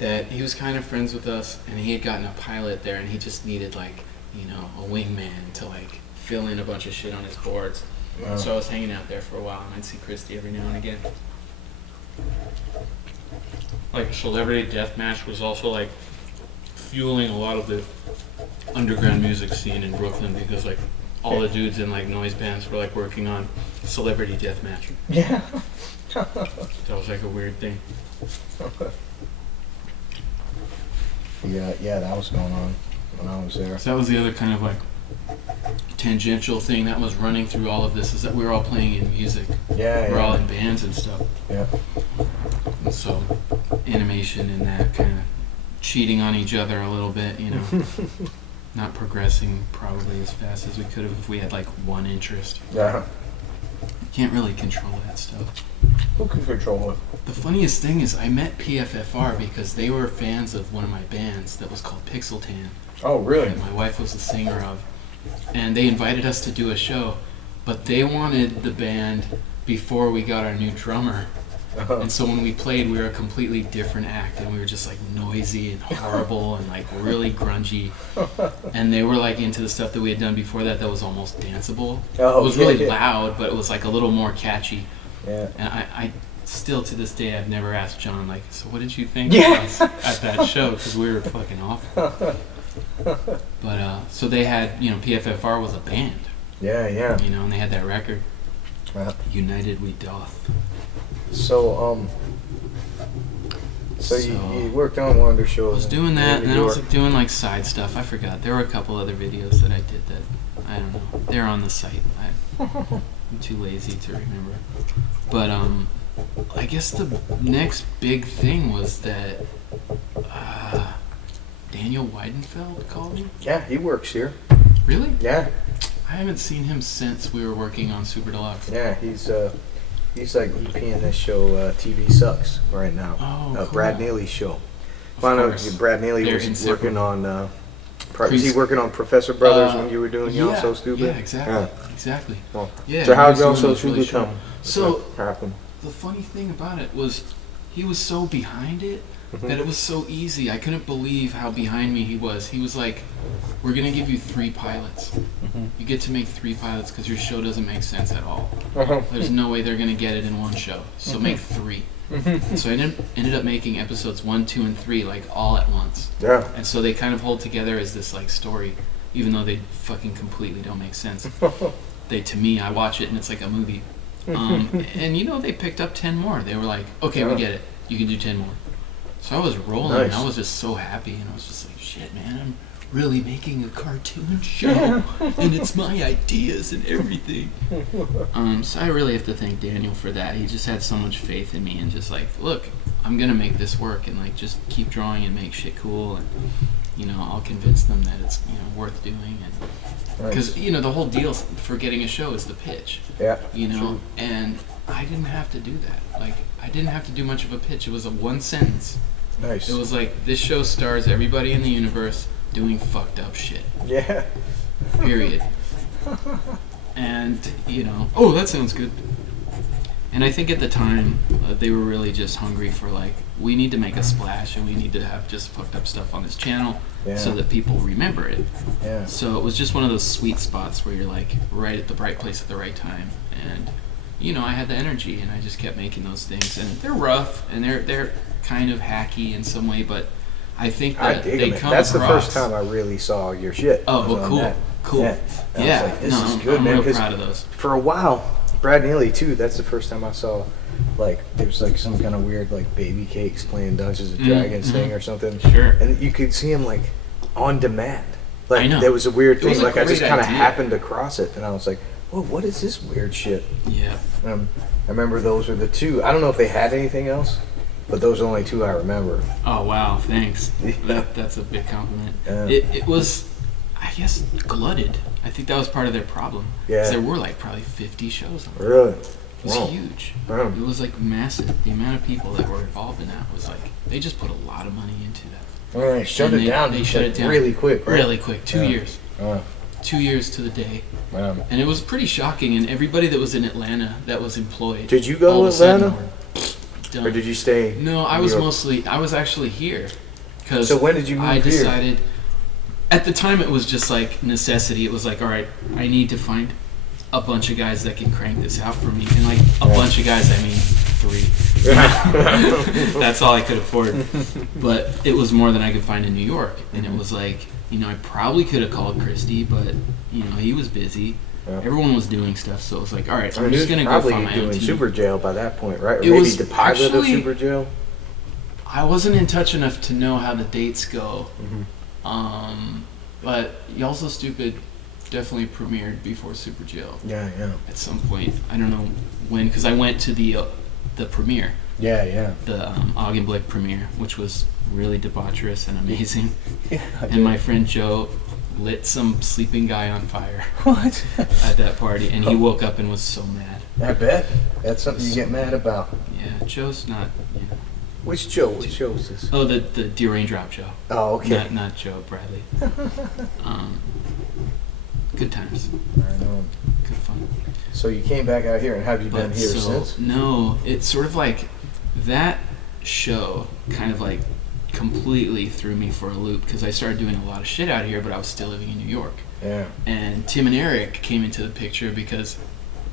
that he was kind of friends with us, and he had gotten a pilot there, and he just needed like, a wingman to like fill in a bunch of shit on his boards. Wow. So I was hanging out there for a while, and I'd see Christy every now and again. Like Celebrity Deathmatch was also like fueling a lot of the underground music scene in Brooklyn, because like all the dudes in like noise bands were like working on Celebrity Deathmatch. Yeah. That was like a weird thing. Yeah, that was going on when I was there. So that was the other kind of like tangential thing that was running through all of this, is that we were all playing in music. Yeah, We're all yeah. in bands and stuff. Yeah. And so animation and that kind of cheating on each other a little bit, not progressing probably as fast as we could have if we had like one interest. Yeah. Can't really control that stuff. Who can control it? The funniest thing is I met PFFR because they were fans of one of my bands that was called Pixel Tan, Oh, really? that my wife was the singer of. And they invited us to do a show, but they wanted the band before we got our new drummer. And so when we played, we were a completely different act, and we were just like noisy and horrible and like really grungy. And they were like into the stuff that we had done before that was almost danceable. Oh, It was yeah, really yeah. loud, but it was like a little more catchy. Yeah. And I still to this day, I've never asked John, like, so what did you think Yeah. of us at that show? Because we were fucking awful. But so they had, PFFR was a band, Yeah, yeah. and they had that record, Yeah. United We Doth. So, So- you worked on Wonder Shows. I was doing that, and then I was like doing like side stuff. I forgot. There were a couple other videos that I did that, I don't know. They're on the site. I'm too lazy to remember. But I guess the next big thing was that Daniel Weidenfeld called me. Yeah, he works here. Really? Yeah, I haven't seen him since we were working on Super Deluxe. yeah. He's like EP in this show, TV Sucks, right now. Oh, cool. Brad Neely's show. Of Found out course. Brad Neely They're was working inseparable. on. Was he working on Professor Brothers when you were doing Y'all yeah, So Stupid? Yeah, exactly. Yeah. Exactly. Well, Yeah. so he how'd was Y'all doing So this really Stupid come? So What happened? the funny thing about it was he was so behind it that it was so easy. I couldn't believe how behind me he was. He was like, we're going to give you 3 pilots. You get to make 3 pilots because your show doesn't make sense at all. There's no way they're going to get it in one show. So make 3. So I ended up making episodes 1, 2, and 3 like all at once. Yeah. And so they kind of hold together as this like story, even though they fucking completely don't make sense. To me, I watch it and it's like a movie. And they picked up 10 more. They were like, okay, we get it. You can do 10 more. So I was rolling. Nice. And I was just so happy, and I was just like, shit, man, I'm really making a cartoon show, and it's my ideas and everything. So I really have to thank Daniel for that. He just had so much faith in me, and just like, look, I'm gonna make this work, and like just keep drawing and make shit cool, and I'll convince them that it's worth doing, and because the whole deal for getting a show is the pitch. Yeah. True. And I didn't have to do that. Like, I didn't have to do much of a pitch. It was a 1 sentence. Nice. It was like, this show stars everybody in the universe doing fucked up shit. Yeah. Period. And, oh, that sounds good. And I think at the time, they were really just hungry for like, we need to make a splash, and we need to have just fucked up stuff on this channel so that people remember it. Yeah. So it was just one of those sweet spots where you're like right at the right place at the right time. And, I had the energy, and I just kept making those things. And they're rough, and they're kind of hacky in some way, but I think that I dig they them. come That's across. the first time I really saw your shit. Oh, was well, on cool. that. Cool. Yeah. I was like, this is good, I'm man. real 'Cause proud of those. for a while, Brad Neely too. That's the first time I saw, like, there was like some kind of weird like baby cakes playing Dungeons and Dragons thing or something. Sure. And you could see him like on demand. Like, I know. There was a weird It thing. was a Like I just great kind of idea. happened across it, and I was like, "Whoa, what is this weird shit?" Yeah. I remember those were the two. I don't know if they had anything else, but those are the only two I remember. Oh wow, thanks. That's a big compliment. Yeah. It was, I guess, glutted. I think that was part of their problem. 'Cause Yeah. there were like probably 50 shows on it. Really? It was Wow. huge. Wow. It was like massive. The amount of people that were involved in that was like, they just put a lot of money into that. Well, they shut And it down. They shut it down really quick, right? Really quick. 2 Yeah. years. Oh, 2 years to the day. wow. And it was pretty shocking. And everybody that was in Atlanta that was employed. Did you go all to of a sudden Atlanta? were done. Or did you stay? No, I in was New York? I was actually here. Cause So when did you move I here? decided, at the time it was just like necessity. It was like, all right, I need to find a bunch of guys that can crank this out for me. And like a bunch of guys, I mean 3. That's all I could afford. But it was more than I could find in New York. And it was like, I probably could have called Christy, but, he was busy. Yeah. Everyone was doing stuff, so it was like, all right, I mean, I'm he just was going to go probably find my own doing team. Super Jail by that point, right? Or It maybe was the pilot of actually- Super Jail. I wasn't in touch enough to know how the dates go. Mm-hmm. But Y'all So Stupid definitely premiered before Super Jail Yeah, yeah. at some point. I don't know when, because I went to the premiere, Yeah, yeah. the Augenblick premiere, which was really debaucherous and amazing. Yeah. And my friend Joe lit some sleeping guy on fire What? at that party, and he woke up and was so mad. I bet. That's something you get mad about. Yeah, Joe's not. Which Joe? Which Joe is this? Oh, the Deer Raindrop Joe. Oh, okay. Not Joe Bradley. Good times. I know. Good fun. So you came back out here, and have you been here since? No, it's sort of like that show kind of like completely threw me for a loop because I started doing a lot of shit out here, but I was still living in New York. Yeah. And Tim and Eric came into the picture because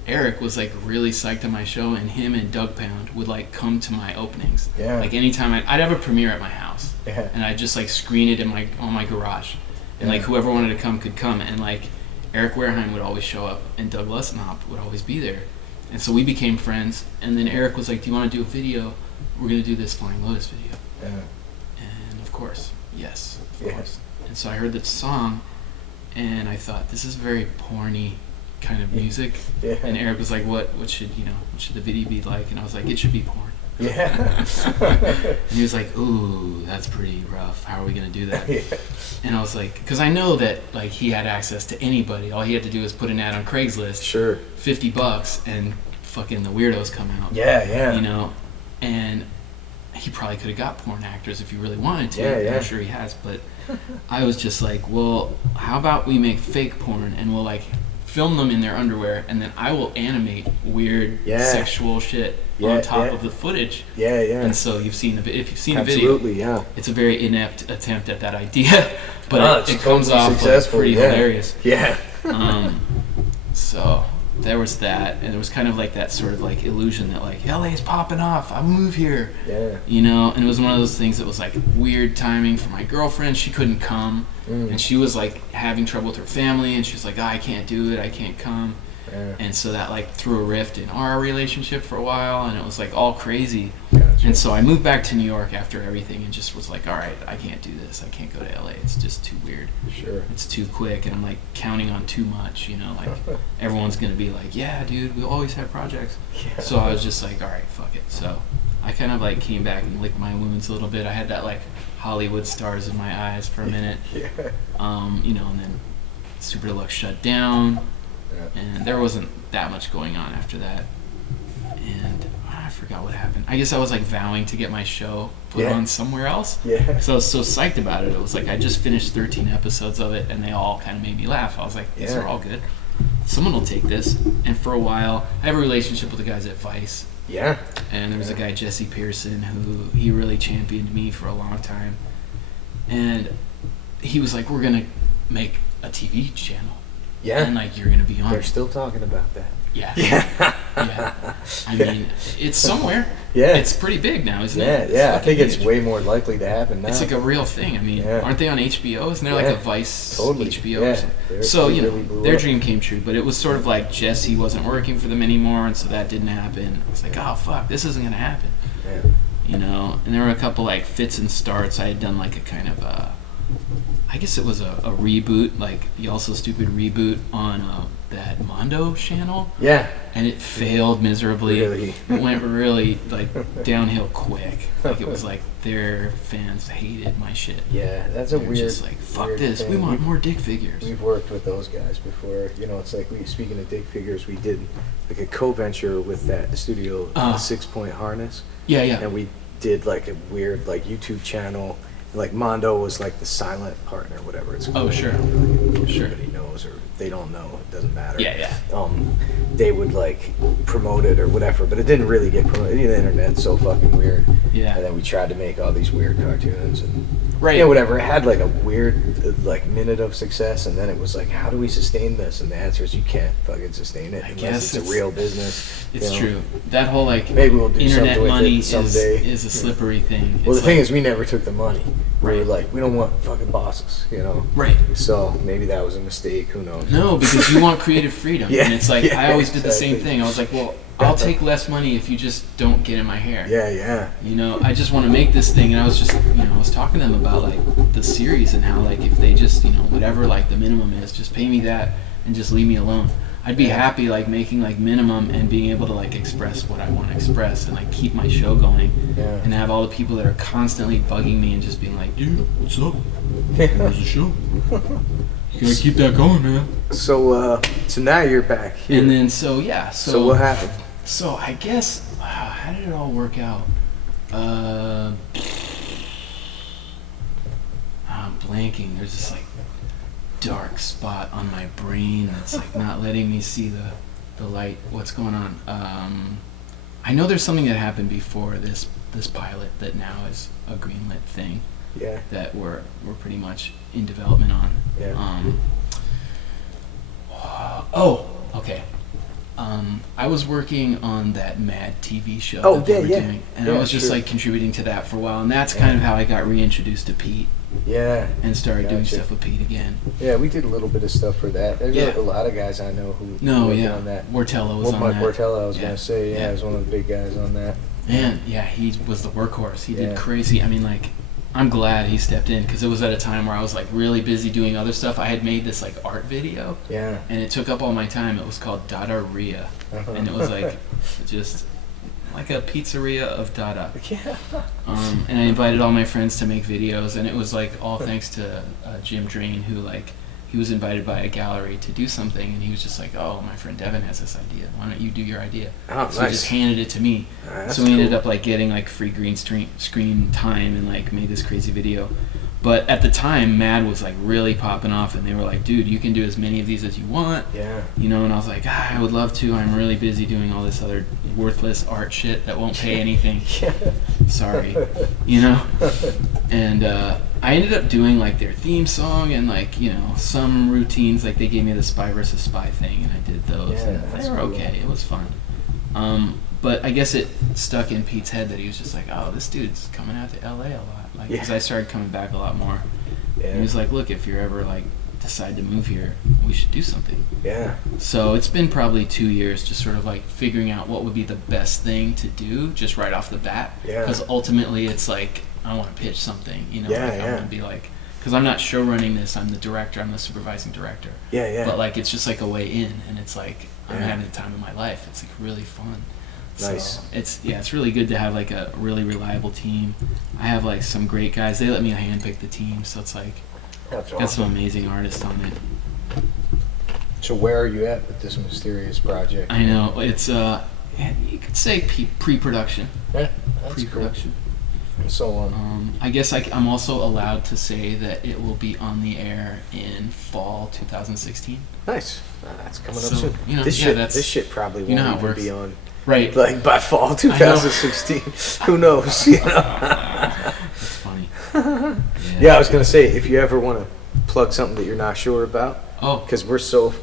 Eric was like really psyched on my show, and him and Doug Pound would like come to my openings. Yeah. Like anytime I'd have a premiere at my house, Yeah. and I'd just like screen it in my garage, and like whoever wanted to come could come, and like Eric Wareheim would always show up, and Doug Lesnop would always be there, and so we became friends. And then Eric was like, "Do you want to do a video? We're gonna do this Flying Lotus video." Yeah. And of course, yes, of Yeah. course. And so I heard that song, and I thought, this is very porny kind of music. Yeah. And Eric was like, what should the video be like? And I was like, it should be porn. Yeah. And he was like, ooh, that's pretty rough. How are we gonna do that? Yeah. And I was like, because I know that like he had access to anybody. All he had to do was put an ad on Craigslist, Sure. $50, and fucking the weirdos come out. Yeah, yeah. And he probably could have got porn actors if he really wanted to. Yeah, yeah. I'm sure he has, but I was just like, well, how about we make fake porn and we'll like film them in their underwear, and then I will animate weird sexual shit on top of the footage. Yeah, yeah. And so if you've seen the video, Absolutely, yeah. it's a very inept attempt at that idea, but it's it comes totally off like, successful, pretty yeah. hilarious. Yeah. So there was that, and there was kind of like that sort of like illusion that like LA's popping off, I'll move here. Yeah. And it was one of those things that was like weird timing for my girlfriend. She couldn't come, and she was like having trouble with her family, and she was like, I can't do it, I can't come. Yeah. And so that like threw a rift in our relationship for a while, and it was like all crazy. Gotcha. And so I moved back to New York after everything, and just was like, all right, I can't do this. I can't go to LA. It's just too weird. Sure. It's too quick, and I'm like counting on too much. Like everyone's gonna be like, yeah, dude, we always have projects. Yeah. So I was just like, all right, fuck it. So I kind of like came back and licked my wounds a little bit. I had that like Hollywood stars in my eyes for a minute. Yeah. And then Super Deluxe shut down. Yeah. And there wasn't that much going on after that. And I forgot what happened. I guess I was like vowing to get my show put on somewhere else. Yeah. So I was so psyched about it. It was like I just finished 13 episodes of it, and they all kind of made me laugh. I was like, these are all good. Someone will take this. And for a while, I have a relationship with the guys at Vice. Yeah. And there was a guy, Jesse Pearson, who he really championed me for a long time. And he was like, we're going to make a TV channel. Yeah. And like, you're going to be on They're it. still talking about that. Yeah. Yeah. Yeah. I mean, it's somewhere. Yeah. It's pretty big now, isn't Yeah, it? yeah. I think it's huge. way more likely to happen now. It's like a real thing. I mean, Yeah. aren't they on HBO? Isn't there like Yeah. a Vice Totally. HBO? Yeah. Or something? So, They you know, really blew their up. dream came true, but it was sort of like Jesse wasn't working for them anymore, and so that didn't happen. It's like, oh, fuck, this isn't going to happen. Yeah. You know, and there were a couple like fits and starts. I had done like a kind of I guess it was a reboot, like the Also Stupid reboot on that Mondo channel, Yeah. and it failed miserably. Really? It went really like downhill quick. Like it was like their fans hated my shit. Yeah, that's They a were weird. just like, fuck weird this. thing. We want more dick figures. We've worked with those guys before. You know, it's like speaking of dick figures, we did like a co-venture with that studio, 6 Point Harness, Yeah, yeah. and we did like a weird like YouTube channel. Like Mondo was like the silent partner, whatever it's called. Oh, sure. Sure. Nobody knows, or they don't know. It doesn't matter. Yeah, yeah. They would like promote it or whatever, but it didn't really get promoted. The internet's so fucking weird. Yeah. And then we tried to make all these weird cartoons and Right. yeah, whatever. It had like a weird like minute of success, and then it was like, how do we sustain this? And the answer is you can't fucking sustain it unless guess it's a real business. It's you know? true. That whole like Maybe we'll do internet something with money it someday. is a slippery thing. Well, It's the thing like- is, we never took the money. We were Right. like, we don't want fucking bosses, you know. right. So maybe that was a mistake. Who knows? No, because you want creative freedom. Yeah, And it's like, yeah, I always did the same exactly. thing. I was like, well, I'll take less money if you just don't get in my hair. Yeah, yeah. You know, I just want to make this thing. And I was just, you know, I was talking to them about like the series and how like if they just, you know, whatever like the minimum is, just pay me that and just leave me alone. I'd be Yeah. happy like making like minimum and being able to like express what I want to express and like keep my show going Yeah. and have all the people that are constantly bugging me and just being like, dude, what's up? Where's the show? You gotta keep that going, man. So now you're back here. And then so yeah, so what happened? So I guess how did it all work out? I'm blanking. There's this like dark spot on my brain that's like not letting me see the light. What's going on? I know there's something that happened before this pilot that now is a greenlit thing Yeah. that we're pretty much in development on. Yeah. Okay. I was working on that Mad TV show Oh, that they yeah, were yeah. doing, and Yeah, I was just sure. like contributing to that for a while, and that's kind of how I got reintroduced to Pete Yeah. and started doing Gotcha. stuff with Pete again. Yeah, we did a little bit of stuff for that. There's Yeah. a lot of guys I know who No, worked yeah, on that. Wartella was Well, on Mike that. Wartella, I was Yeah. gonna say, yeah, Yeah. he was one of the big guys on that. Man, yeah, he was the workhorse. He Yeah. did crazy. I mean, like, I'm glad he stepped in because it was at a time where I was like really busy doing other stuff. I had made this like art video, Yeah. and it took up all my time. It was called Dada-ria, and it was like just like a pizzeria of Dada. Yeah. And I invited all my friends to make videos, and it was like all thanks to Jim Drain, who like he was invited by a gallery to do something, and he was just like, "Oh, my friend Devin has this idea. Why don't you do your idea?" Oh, So he nice. just handed it to me. That's So we ended cool. up like getting like free green screen time and like made this crazy video. But at the time, Mad was like really popping off, and they were like, "Dude, you can do as many of these as you want." Yeah. You know, and I was like, I would love to. I'm really busy doing all this other worthless art shit that won't pay anything. Yeah. Sorry, you know. And I ended up doing like their theme song and like, you know, some routines. Like they gave me the Spy versus Spy thing, and I did those. Yeah, and that's they were cool. okay. It was fun. But I guess it stuck in Pete's head that he was just like, oh, this dude's coming out to LA a lot. Like, because Yeah. I started coming back a lot more. Yeah. And he was like, look, if you're ever like decide to move here, we should do something. Yeah. So it's been probably 2 years just sort of like figuring out what would be the best thing to do just right off the bat. Yeah. Because ultimately it's like, I want to pitch something, you know, Yeah, like I yeah. want to be like, because I'm not show running this, I'm the director, I'm the supervising director. Yeah, yeah. But like, it's just like a way in, and it's like, I'm Yeah. having the time of my life. It's like really fun. Nice. So it's really good to have like a really reliable team. I have like some great guys. They let me handpick the team, so it's like, That's got some awesome. amazing artists on it. So where are you at with this mysterious project? I know it's yeah, you could say pre-production. Yeah, that's Pre-production. cool. So I guess I'm also allowed to say that it will be on the air in fall 2016. nice. That's coming up So, soon. you know, this yeah, shit, that's- this shit probably you know how won't it even be works. on Right. like by fall 2016. Who knows? You know. That's funny. Yeah, I was gonna say if you ever want to plug something that you're not sure about, Oh, because we're so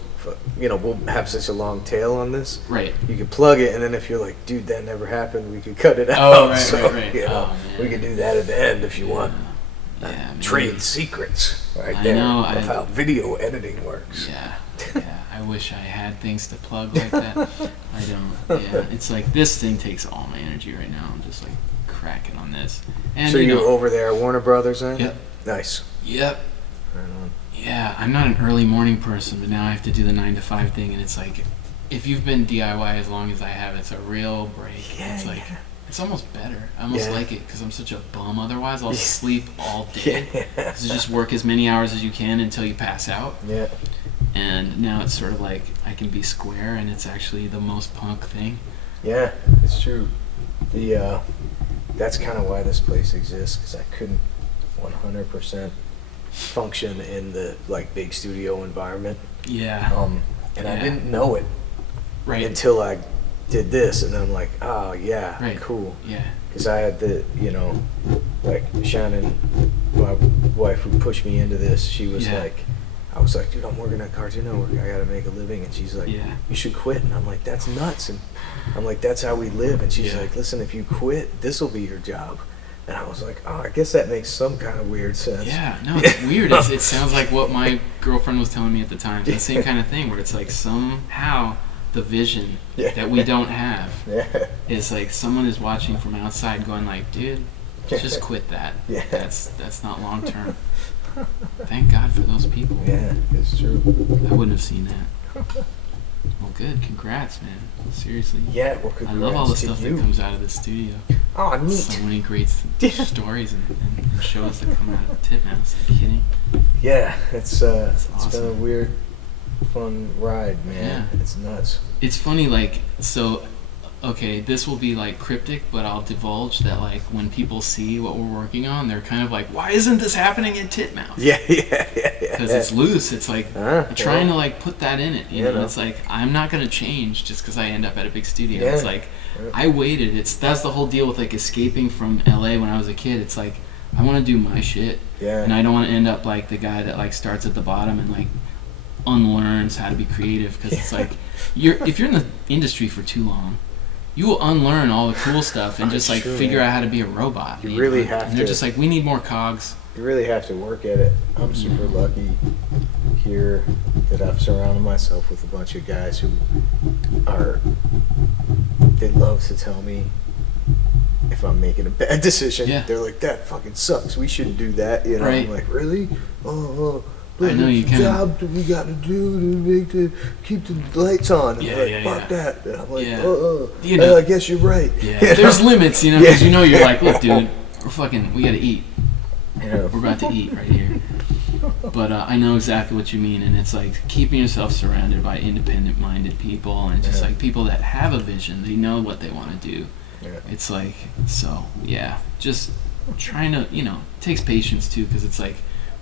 we'll have such a long tail on this. Right. You could plug it, and then if you're like, dude, that never happened, we could cut it out. Oh, right, so, right. You know, we could do that at the end if you want. Yeah, Trade secrets right I there know, of how video editing works. Yeah. I wish I had things to plug like that. I don't. Yeah, it's like this thing takes all my energy right now. I'm just like cracking on this. And So you're over there at Warner Brothers then? Yep. Nice. Yep. Right on. Yeah, I'm not an early morning person, but now I have to do the 9 to 5 thing, and it's like, if you've been DIY as long as I have, it's a real break. Yeah, it's like, it's almost better. I almost like it because I'm such a bum. Otherwise, I'll sleep all day. Yeah. So just work as many hours as you can until you pass out. Yeah. And now it's sort of like I can be square, and it's actually the most punk thing. Yeah, it's true. That's kind of why this place exists, because I couldn't 100% function in the like big studio environment. Yeah. And I didn't know it Right. until I did this, and I'm like, oh yeah, Right. cool. Yeah. Because I had like Shannon, my wife who pushed me into this, she was like, I was like, dude, I'm working at Cartoon Network, I gotta make a living, and she's like, you should quit, and I'm like, that's nuts, and I'm like, that's how we live, and she's like, listen, if you quit, this will be your job. And I was like, oh, I guess that makes some kind of weird sense. Yeah, no, it's weird. It sounds like what my girlfriend was telling me at the time. It's the same kind of thing where it's like somehow the vision that we don't have is like someone is watching from outside going like, dude, just quit that. That's not long term. Thank God for those people. Yeah, it's true. I wouldn't have seen that. Well, good. Congrats, man. Seriously. Yeah, well, congrats. I love all the stuff that comes out of this studio. Oh, neat. So many great stories and shows that come out of Titmouse. Are you kidding? Yeah, it's awesome. been a weird, fun ride, man. Yeah. It's nuts. It's funny, like, so, okay, this will be, like, cryptic, but I'll divulge that, like, when people see what we're working on, they're kind of like, why isn't this happening at Titmouse? Yeah. Because it's loose. It's like, trying to, like, put that in it, you know? It's like, I'm not going to change just because I end up at a big studio. It's like, I waited. That's the whole deal with, like, escaping from LA when I was a kid. It's like, I want to do my shit. Yeah. And I don't want to end up like the guy that, like, starts at the bottom and, like, unlearns how to be creative. Because it's like, if you're in the industry for too long, you will unlearn all the cool stuff and just like figure out how to be a robot. You really have to. And they're just like, we need more cogs. You really have to work at it. I'm super lucky here that I've surrounded myself with a bunch of guys who they love to tell me if I'm making a bad decision. Yeah. They're like, that fucking sucks. We shouldn't do that. You know, Right. I'm like, really? Oh. I know you kinda- job that we got to do to keep the lights on. And Yeah, they're yeah, like, fuck that. And I'm like, You know- I guess you're right. Yeah. There's limits, you know, because you know you're like, look, dude, we gotta eat. Yeah. We're about to eat right here. But I know exactly what you mean, and it's like keeping yourself surrounded by independent-minded people and just like people that have a vision. They know what they want to do. Yeah. It's like, so, yeah, just trying to, you know, it takes patience too, because it's like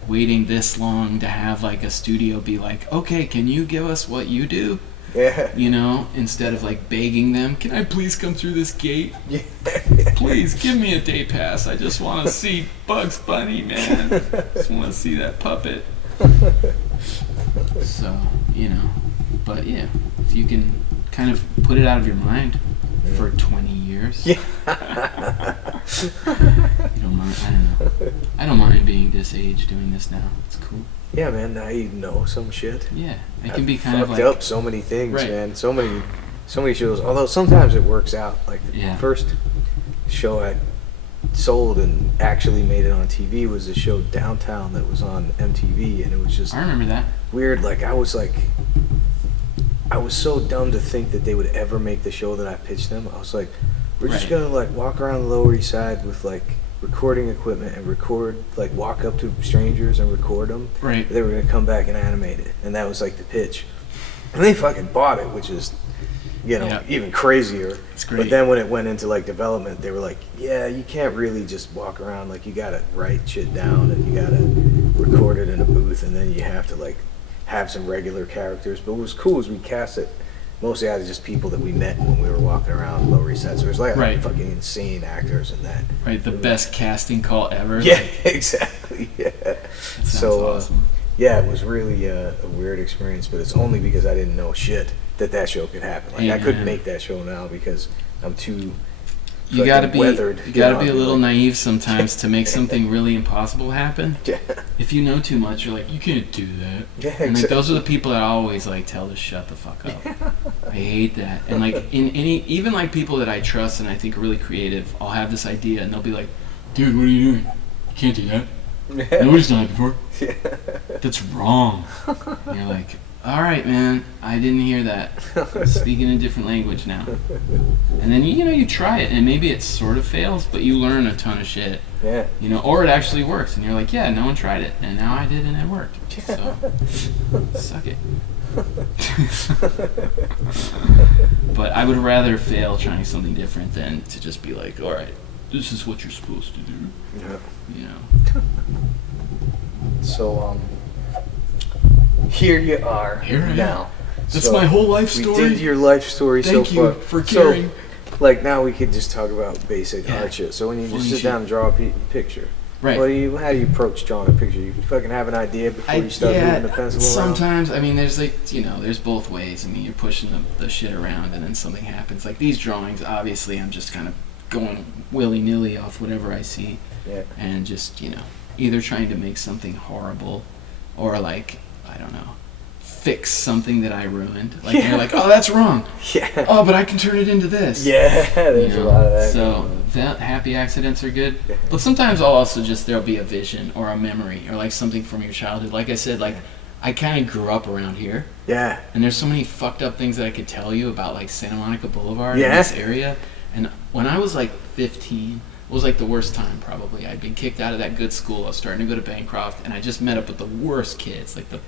waiting this long to have like a studio be like, okay, can you give us what you do? Yeah. You know, instead of like begging them, can I please come through this gate? Yeah. Please give me a day pass. I just want to see Bugs Bunny, man. Just want to see that puppet. So, you know, but yeah, if you can kind of put it out of your mind for 20 years. Yeah. You don't mind, I don't know. I don't mind being this age doing this now. It's cool. Yeah, man, now you know some shit. Yeah, it can be kind of fucked like up so many things, Right. man. So many shows. Although sometimes it works out. Like the first show I sold and actually made it on TV was the show Downtown that was on MTV, and it was just I remember that. weird. Like I was so dumb to think that they would ever make the show that I pitched them. I was like, we're just Right. gonna like walk around the Lower East Side with like recording equipment and walk up to strangers and record them. Right. They were gonna come back and animate it, and that was like the pitch. And they fucking bought it, which is, you know, even crazier. It's great. But then when it went into like development, they were like, yeah, you can't really just walk around. Like you gotta write shit down and you gotta record it in a booth, and then you have to like have some regular characters. But what was cool is we cast it mostly out of just people that we met when we were walking around Lower East Side. So there's like fucking insane actors in that. Right, the best casting call ever. Yeah, exactly. Yeah. That sounds awesome. Yeah, it was really a weird experience, but it's only because I didn't know shit that show could happen. Like, Hey, I couldn't man. make that show now because I'm too You gotta fucking be weathered. you gotta be a know, little like, naive sometimes to make something really impossible happen. Yeah, If you know too much, you're like, you can't do that. yeah, And like exactly. those are the people that I always like tell to shut the fuck up. I hate that. And like even like people that I trust and I think are really creative, I'll have this idea and they'll be like, dude, what are you doing? You can't do that. Nobody's done it before. Yeah. That's wrong. And you're like, all right, man, I didn't hear that. Speaking a different language now. And then you try it and maybe it sort of fails, but you learn a ton of shit. Yeah. Or it actually works, and you're like, yeah, no one tried it, and now I did, and it worked. So, suck it. But I would rather fail trying something different than to just be like, all right, this is what you're supposed to do. Yeah. So, here you are. Here I am. now. That's So, my whole life story. We did your life story Thank so you far. for caring. So, like, now we could just talk about basic Yeah. art shit. So when you Funny just sit shit. down and draw a picture, Right. how do you approach drawing a picture? You fucking have an idea before you start moving the pencil around? sometimes, I mean, there's there's both ways. I mean, you're pushing the shit around and then something happens. Like these drawings, obviously, I'm just kind of going willy-nilly off whatever I see. Yeah. And just, either trying to make something horrible or like, I don't know, fix something that I ruined. Like, Yeah. you're like, oh, that's wrong. Yeah. Oh, but I can turn it into this. Yeah, there's a lot of that. So going on. that happy accidents are good. But sometimes I'll also there'll be a vision or a memory or like something from your childhood. Like I said, like I kind of grew up around here. Yeah. And there's so many fucked up things that I could tell you about like Santa Monica Boulevard in Yeah. this area. And when I was like 15, it was like the worst time probably. I'd been kicked out of that good school. I was starting to go to Bancroft and I just met up with the worst kids. Like the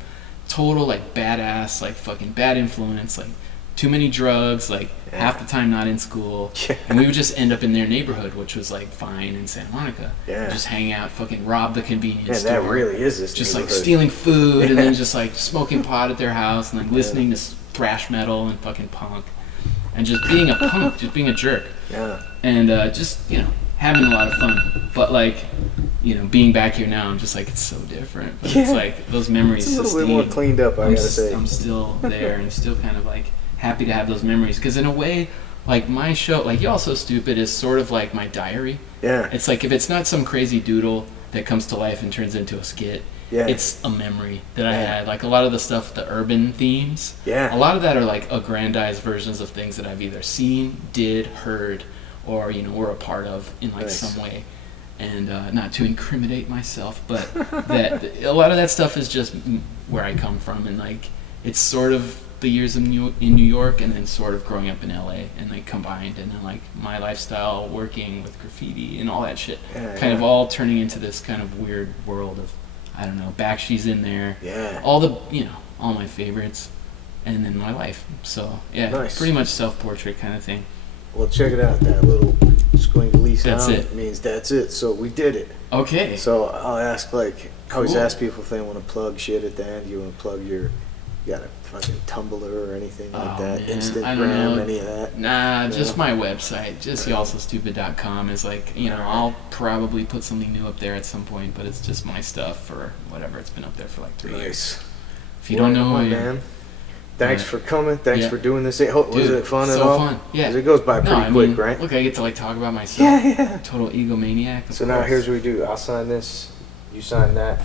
total like badass, like fucking bad influence, like too many drugs, like half the time not in school. Yeah. And we would just end up in their neighborhood, which was like fine in Santa Monica. Yeah. Just hang out, fucking rob the convenience Yeah, store. that really is this Just like neighborhood. stealing food and Yeah. then just like smoking pot at their house and like listening to thrash metal and fucking punk and just being a punk, just being a jerk. Yeah. And just, having a lot of fun. But like, being back here now, I'm just like, it's so different. But it's Yeah. like those memories It's a little bit more sustain. cleaned up, I gotta say. I'm still there and still kind of like happy to have those memories. Because in a way, like my show, like Y'all So Stupid is sort of like my diary. Yeah. It's like if it's not some crazy doodle that comes to life and turns into a skit, Yeah. it's a memory that I Yeah. had. Like a lot of the stuff, the urban themes, Yeah. a lot of that are like aggrandized versions of things that I've either seen, did, heard, or were a part of in like Nice. some way. And not to incriminate myself, but that a lot of that stuff is just where I come from, and like it's sort of the years in New York, and then sort of growing up in LA, and like combined, and then like my lifestyle working with graffiti and all that shit, Yeah, kind of yeah. all turning into this kind of weird world of, I don't know, Bakshi's in there, Yeah. all the all my favorites, and then my life. So yeah, Nice. pretty much self-portrait kind of thing. Well, check it out. That little squiggly sound That's it. means that's it. So we did it. Okay. So I'll ask, like, I always Cool. ask people if they want to plug shit at the end. You want to plug you got a fucking Tumblr or anything like Oh, that? man, I don't Instagram, know. any of that? Nah, No? just my website, just y'allsostupid.com is like, I'll probably put something new up there at some point, but it's just my stuff or whatever. It's been up there for like 3 years. Nice. If you don't know who I am, man. Thanks Right. for coming. Thanks Yeah. for doing this. Was dude, it fun at so all? fun. Yeah. 'Cause it goes by pretty quick, right? Look, I get to like talk about myself. Yeah, yeah. Total egomaniac. of So now course. here's what we do. I'll sign this. You sign that.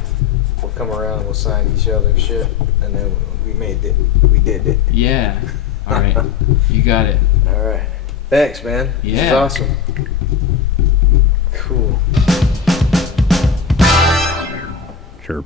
We'll come around. We'll sign each other's shit, and then we made it. We did it. Yeah. All right. You got it. All right. Thanks, man. This is Yeah. awesome. Cool. Chirp.